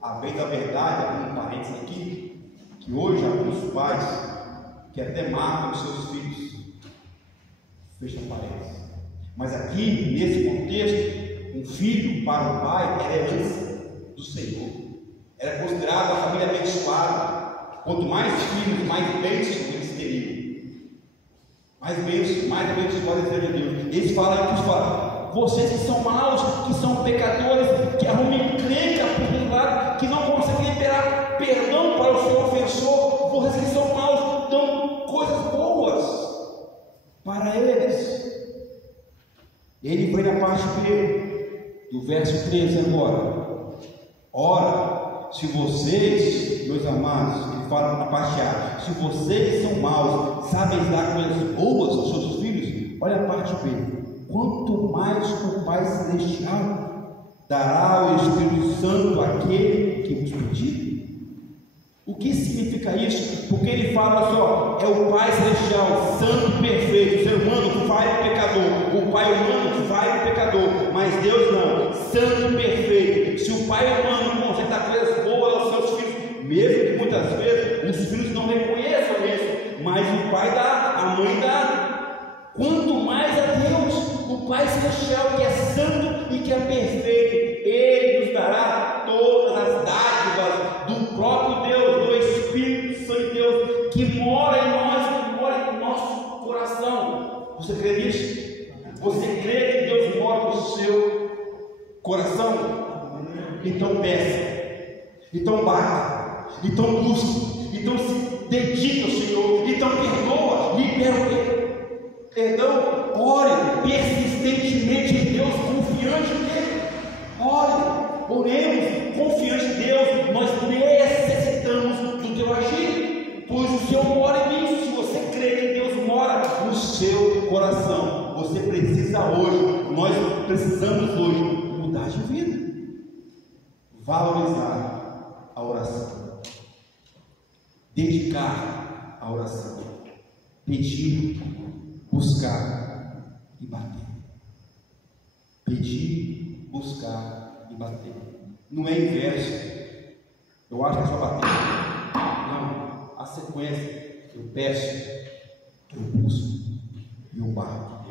A bem da verdade, há um parênteses aqui, que hoje alguns pais que até matam os seus filhos, fecha parênteses. Mas aqui, nesse contexto, um filho para o pai era herança do Senhor, era considerado a família abençoada. Quanto mais filhos, mais bênçãos eles teriam, mais bênçãos podem ser de Deus. Eles falam, vocês que são maus, que são pecadores, que arrumam encrenca por um lado, que não conseguem liberar perdão para o seu ofensor, vocês que são maus, dão coisas boas para eles. Ele vai na parte B do verso 13 agora. Ora, se vocês, meus amados, ele fala na parte A, se vocês são maus, sabem dar coisas boas aos seus filhos, olha a parte B. Quanto mais o Pai Celestial dará o Espírito Santo àquele que vos pedir? O que significa isso? Porque ele fala só, é o Pai Celestial, santo e perfeito. O ser humano vai o pecador, o Pai humano vai o pecador, mas Deus não, santo e perfeito. Se o Pai humano consegue dar coisas boas aos seus filhos, mesmo que muitas vezes os filhos não reconheçam isso, mas o Pai dá, a mãe dá. Quanto mais a Deus, o Pai Celestial, que é santo e que é perfeito, Ele nos dará todas as dádivas do próprio Deus, do Espírito Santo de Deus, que mora em nós, que mora em nosso coração. Você crê nisso? Você crê que Deus mora no seu coração? Então peça, então bata, então busque, então se dedica ao Senhor, então perdoa, libera o perdão, ore persistentemente em Deus, confiante nele. Oremos confiante em Deus. Nós necessitamos do teu agir, pois o Senhor mora em mim. Se você crê que Deus mora no seu coração, você precisa hoje, nós precisamos hoje mudar de vida, valorizar a oração, dedicar dedicar à oração. Pedir, buscar e bater. Pedir, buscar e bater. Não é inverso. Eu acho que é só bater. Não. A sequência. Eu peço, eu busco e eu bato.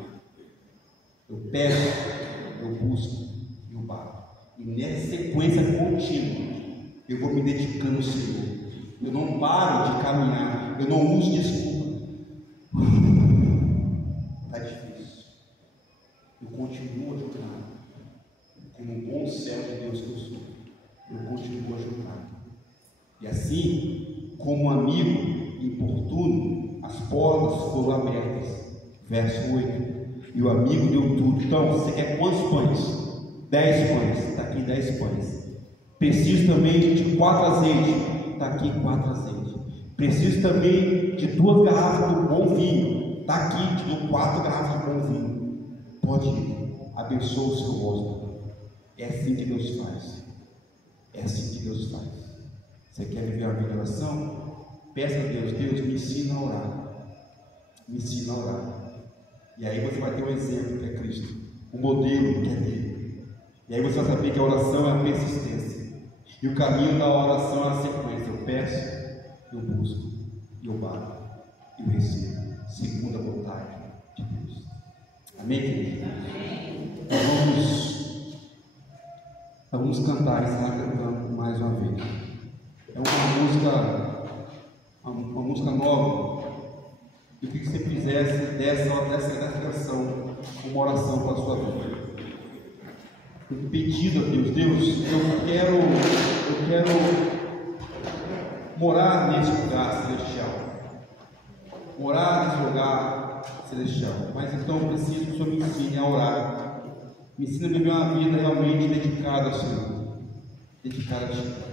Eu peço, eu busco e eu bato. E nessa sequência contínua, eu vou me dedicando ao Senhor. Eu não paro de caminhar. Eu não uso desculpa. Está difícil. Eu continuo a jogar. Como um bom servo de Deus que eu sou. Eu continuo a jogar. E assim, como um amigo importuno, as portas foram abertas. Verso 8. E o amigo deu tudo. Então, você quer quantos pães? 10 pães. Está aqui 10 pães. Preciso também de 4 azeites. Está aqui 4 azeites. Preciso também de 2 garrafas do bom vinho. Está aqui, te dou 4 garrafas de bom vinho. Pode ir. Abençoa o seu rosto. É assim que Deus faz. É assim que Deus faz. Você quer viver a vida de oração? Peça a Deus, Deus, me ensina a orar. Me ensina a orar. E aí você vai ter um exemplo que é Cristo, um modelo que é Ele. E aí você vai saber que a oração é a persistência. E o caminho da oração é a sequência. Eu peço, eu busco, eu bato, eu recebo, segundo a vontade de Deus. Amém, querido? Vamos cantar, está cantando mais uma vez. É uma música nova. Eu queria que você fizesse dessa canção uma oração para a sua vida. Um pedido a Deus. Deus, eu quero morar nesse lugar celestial. Morar nesse lugar celestial. Mas então eu preciso que o Senhor me ensine a orar. Me ensine a viver uma vida realmente dedicada ao Senhor. Dedicada a Ti.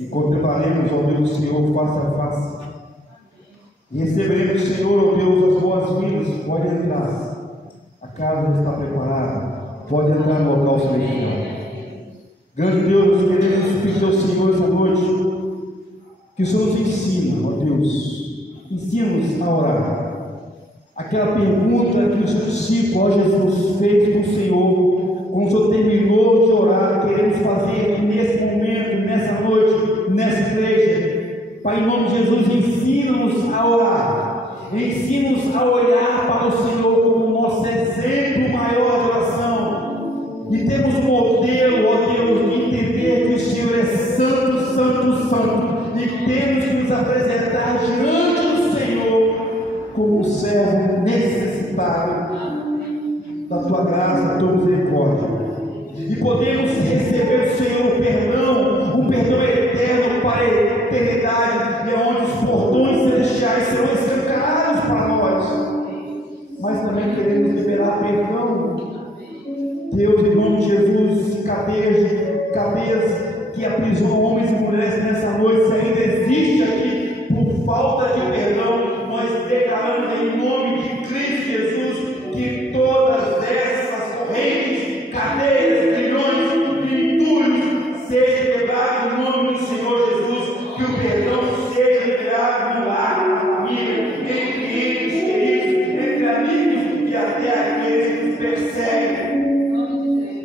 e contemplaremos, ó Deus, o Senhor face a face. E receberemos, Senhor, ó Deus, as boas-vindas. Pode entrar, a casa está preparada, pode entrar no local celestial. Grande Deus, nós queremos pedir ao Senhor essa noite que o Senhor nos ensina, ó Deus, ensina-nos a orar. Aquela pergunta que o seu discípulo, ó Jesus, fez para o Senhor, quando o Senhor terminou de orar, queremos fazer nesse momento, nessa noite, nessa igreja. Pai, em nome de Jesus, ensina-nos a orar, ensina-nos a olhar para o Senhor como o nosso exemplo maior de oração, e temos um modelo, ó Deus, de entender que o Senhor é santo, santo, santo, e temos que nos apresentar diante do Senhor como um servo necessitado da tua graça, da tua misericórdia, e podemos receber do Senhor o perdão eterno para a eternidade, e onde os portões celestiais serão escancarados para nós. Mas também queremos liberar perdão, Deus, em nome de Jesus, cadeias que aprisionam homens e mulheres nessa noite, se ainda existe aqui por falta de perdão, nós declaramos em nome de Cristo Jesus que todas essas correntes, cadeias, grilhões e entulhos sejam quebrados em nome do Senhor Jesus, que o perdão seja liberado no lar, na família, entre entes queridos, entre amigos e até aqueles que nos perseguem,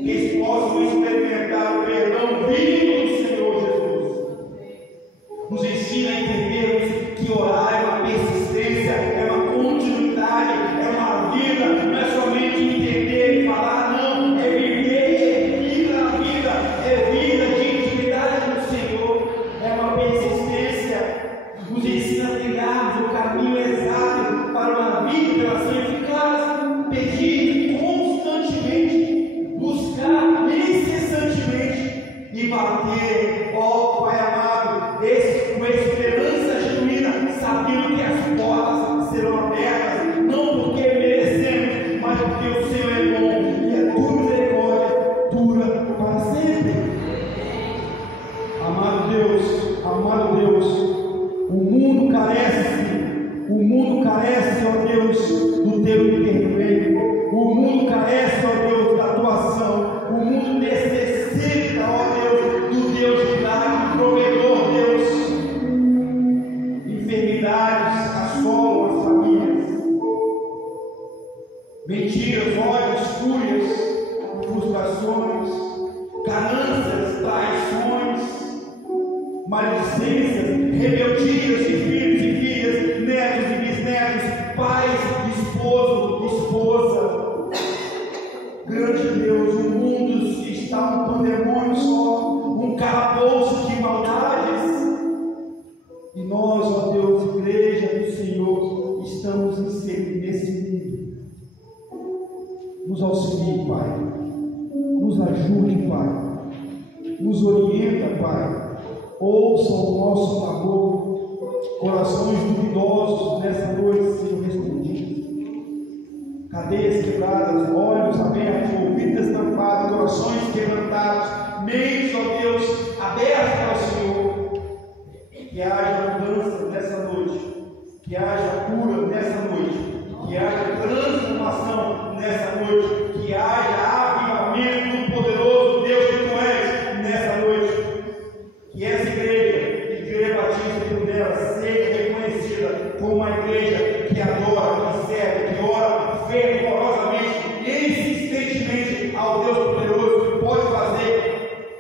que eles possam experimentar o perdão vivo do Senhor Jesus. Nos ensina a entendermos que orar é uma persistência, é uma continuidade, é uma vida, não é somente entender e falar, não, é viver, é vida na vida, é vida de intimidade com o Senhor, é uma persistência. Nos ensina a trilharmos o caminho exato para uma vida de oração eficaz, pedir constantemente, buscar incessantemente e bater, ó Pai amado, com esperança genuína, sabendo que as portas serão abertas, não porque merecemos, mas porque o Senhor é bom e a tua misericórdia dura para sempre. Amado Deus, o mundo carece, ó Deus, do teu intervento, o mundo carece, ó Deus, da tua ação, o mundo necessita, ó Deus, do Deus de milagre, provedor, Deus. Enfermidades assolam as famílias, mentiras, ódios, fúrias, frustrações, ganâncias, traições, maledicências, rebeldias de filhos e filhas, netos e bisnetos, pais, esposo, esposa. Grande Deus, o mundo está um pandemônio só, um calabouço de maldades. E nós, ó Deus, igreja do Senhor, estamos inseridos nesse mundo. Nos auxilie, Pai. Nos ajude, Pai. Nos orienta, Pai. Ouça o nosso clamor. Corações duvidosos nessa noite sejam respondidos. Cadeias quebradas, olhos abertos, ouvidos estampados, corações quebrantados, mentes, ó Deus, abertas ao Senhor. Que haja mudança nessa noite, que haja cura nessa noite, que haja transformação nessa noite, que haja avivamento do poderoso Deus que tu és nessa noite. Que essa igreja Batista de Nela, seja reconhecida como uma igreja que adora, que serve, que ora fervorosamente, insistentemente ao Deus poderoso que pode fazer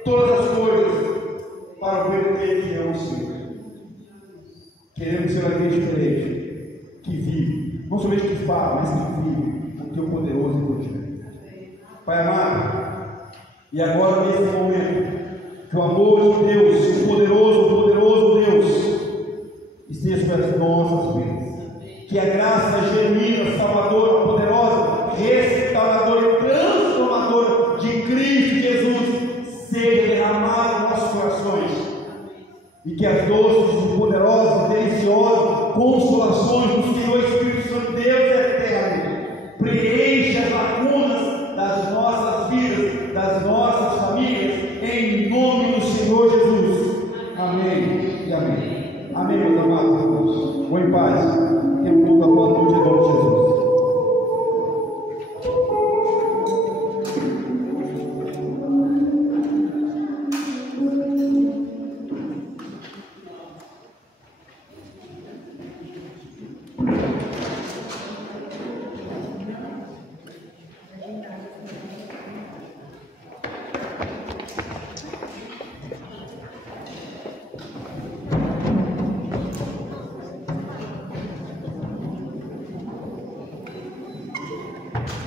todas as coisas para o bem daquele que ama o Senhor. Queremos ser uma igreja diferente, que vive, não somente que fala, mas que vive, porque o poderoso é contigo. Pai amado, e agora nesse momento, que o amor de Deus, o poderoso Deus, esteja sobre as nossas vidas. Que a graça genuína, salvadora, poderosa, restauradora e transformadora de Cristo Jesus seja derramada nos nossos corações. E que as doces, poderosas, deliciosas consolações do Senhor Espírito Santo, Deus eterno, preencha as lacunas das nossas vidas, das nossas famílias, em nome do Senhor Jesus. Amém. e amém. Amém, meus amados irmãos. Vou em paz. Tenham toda boa noite.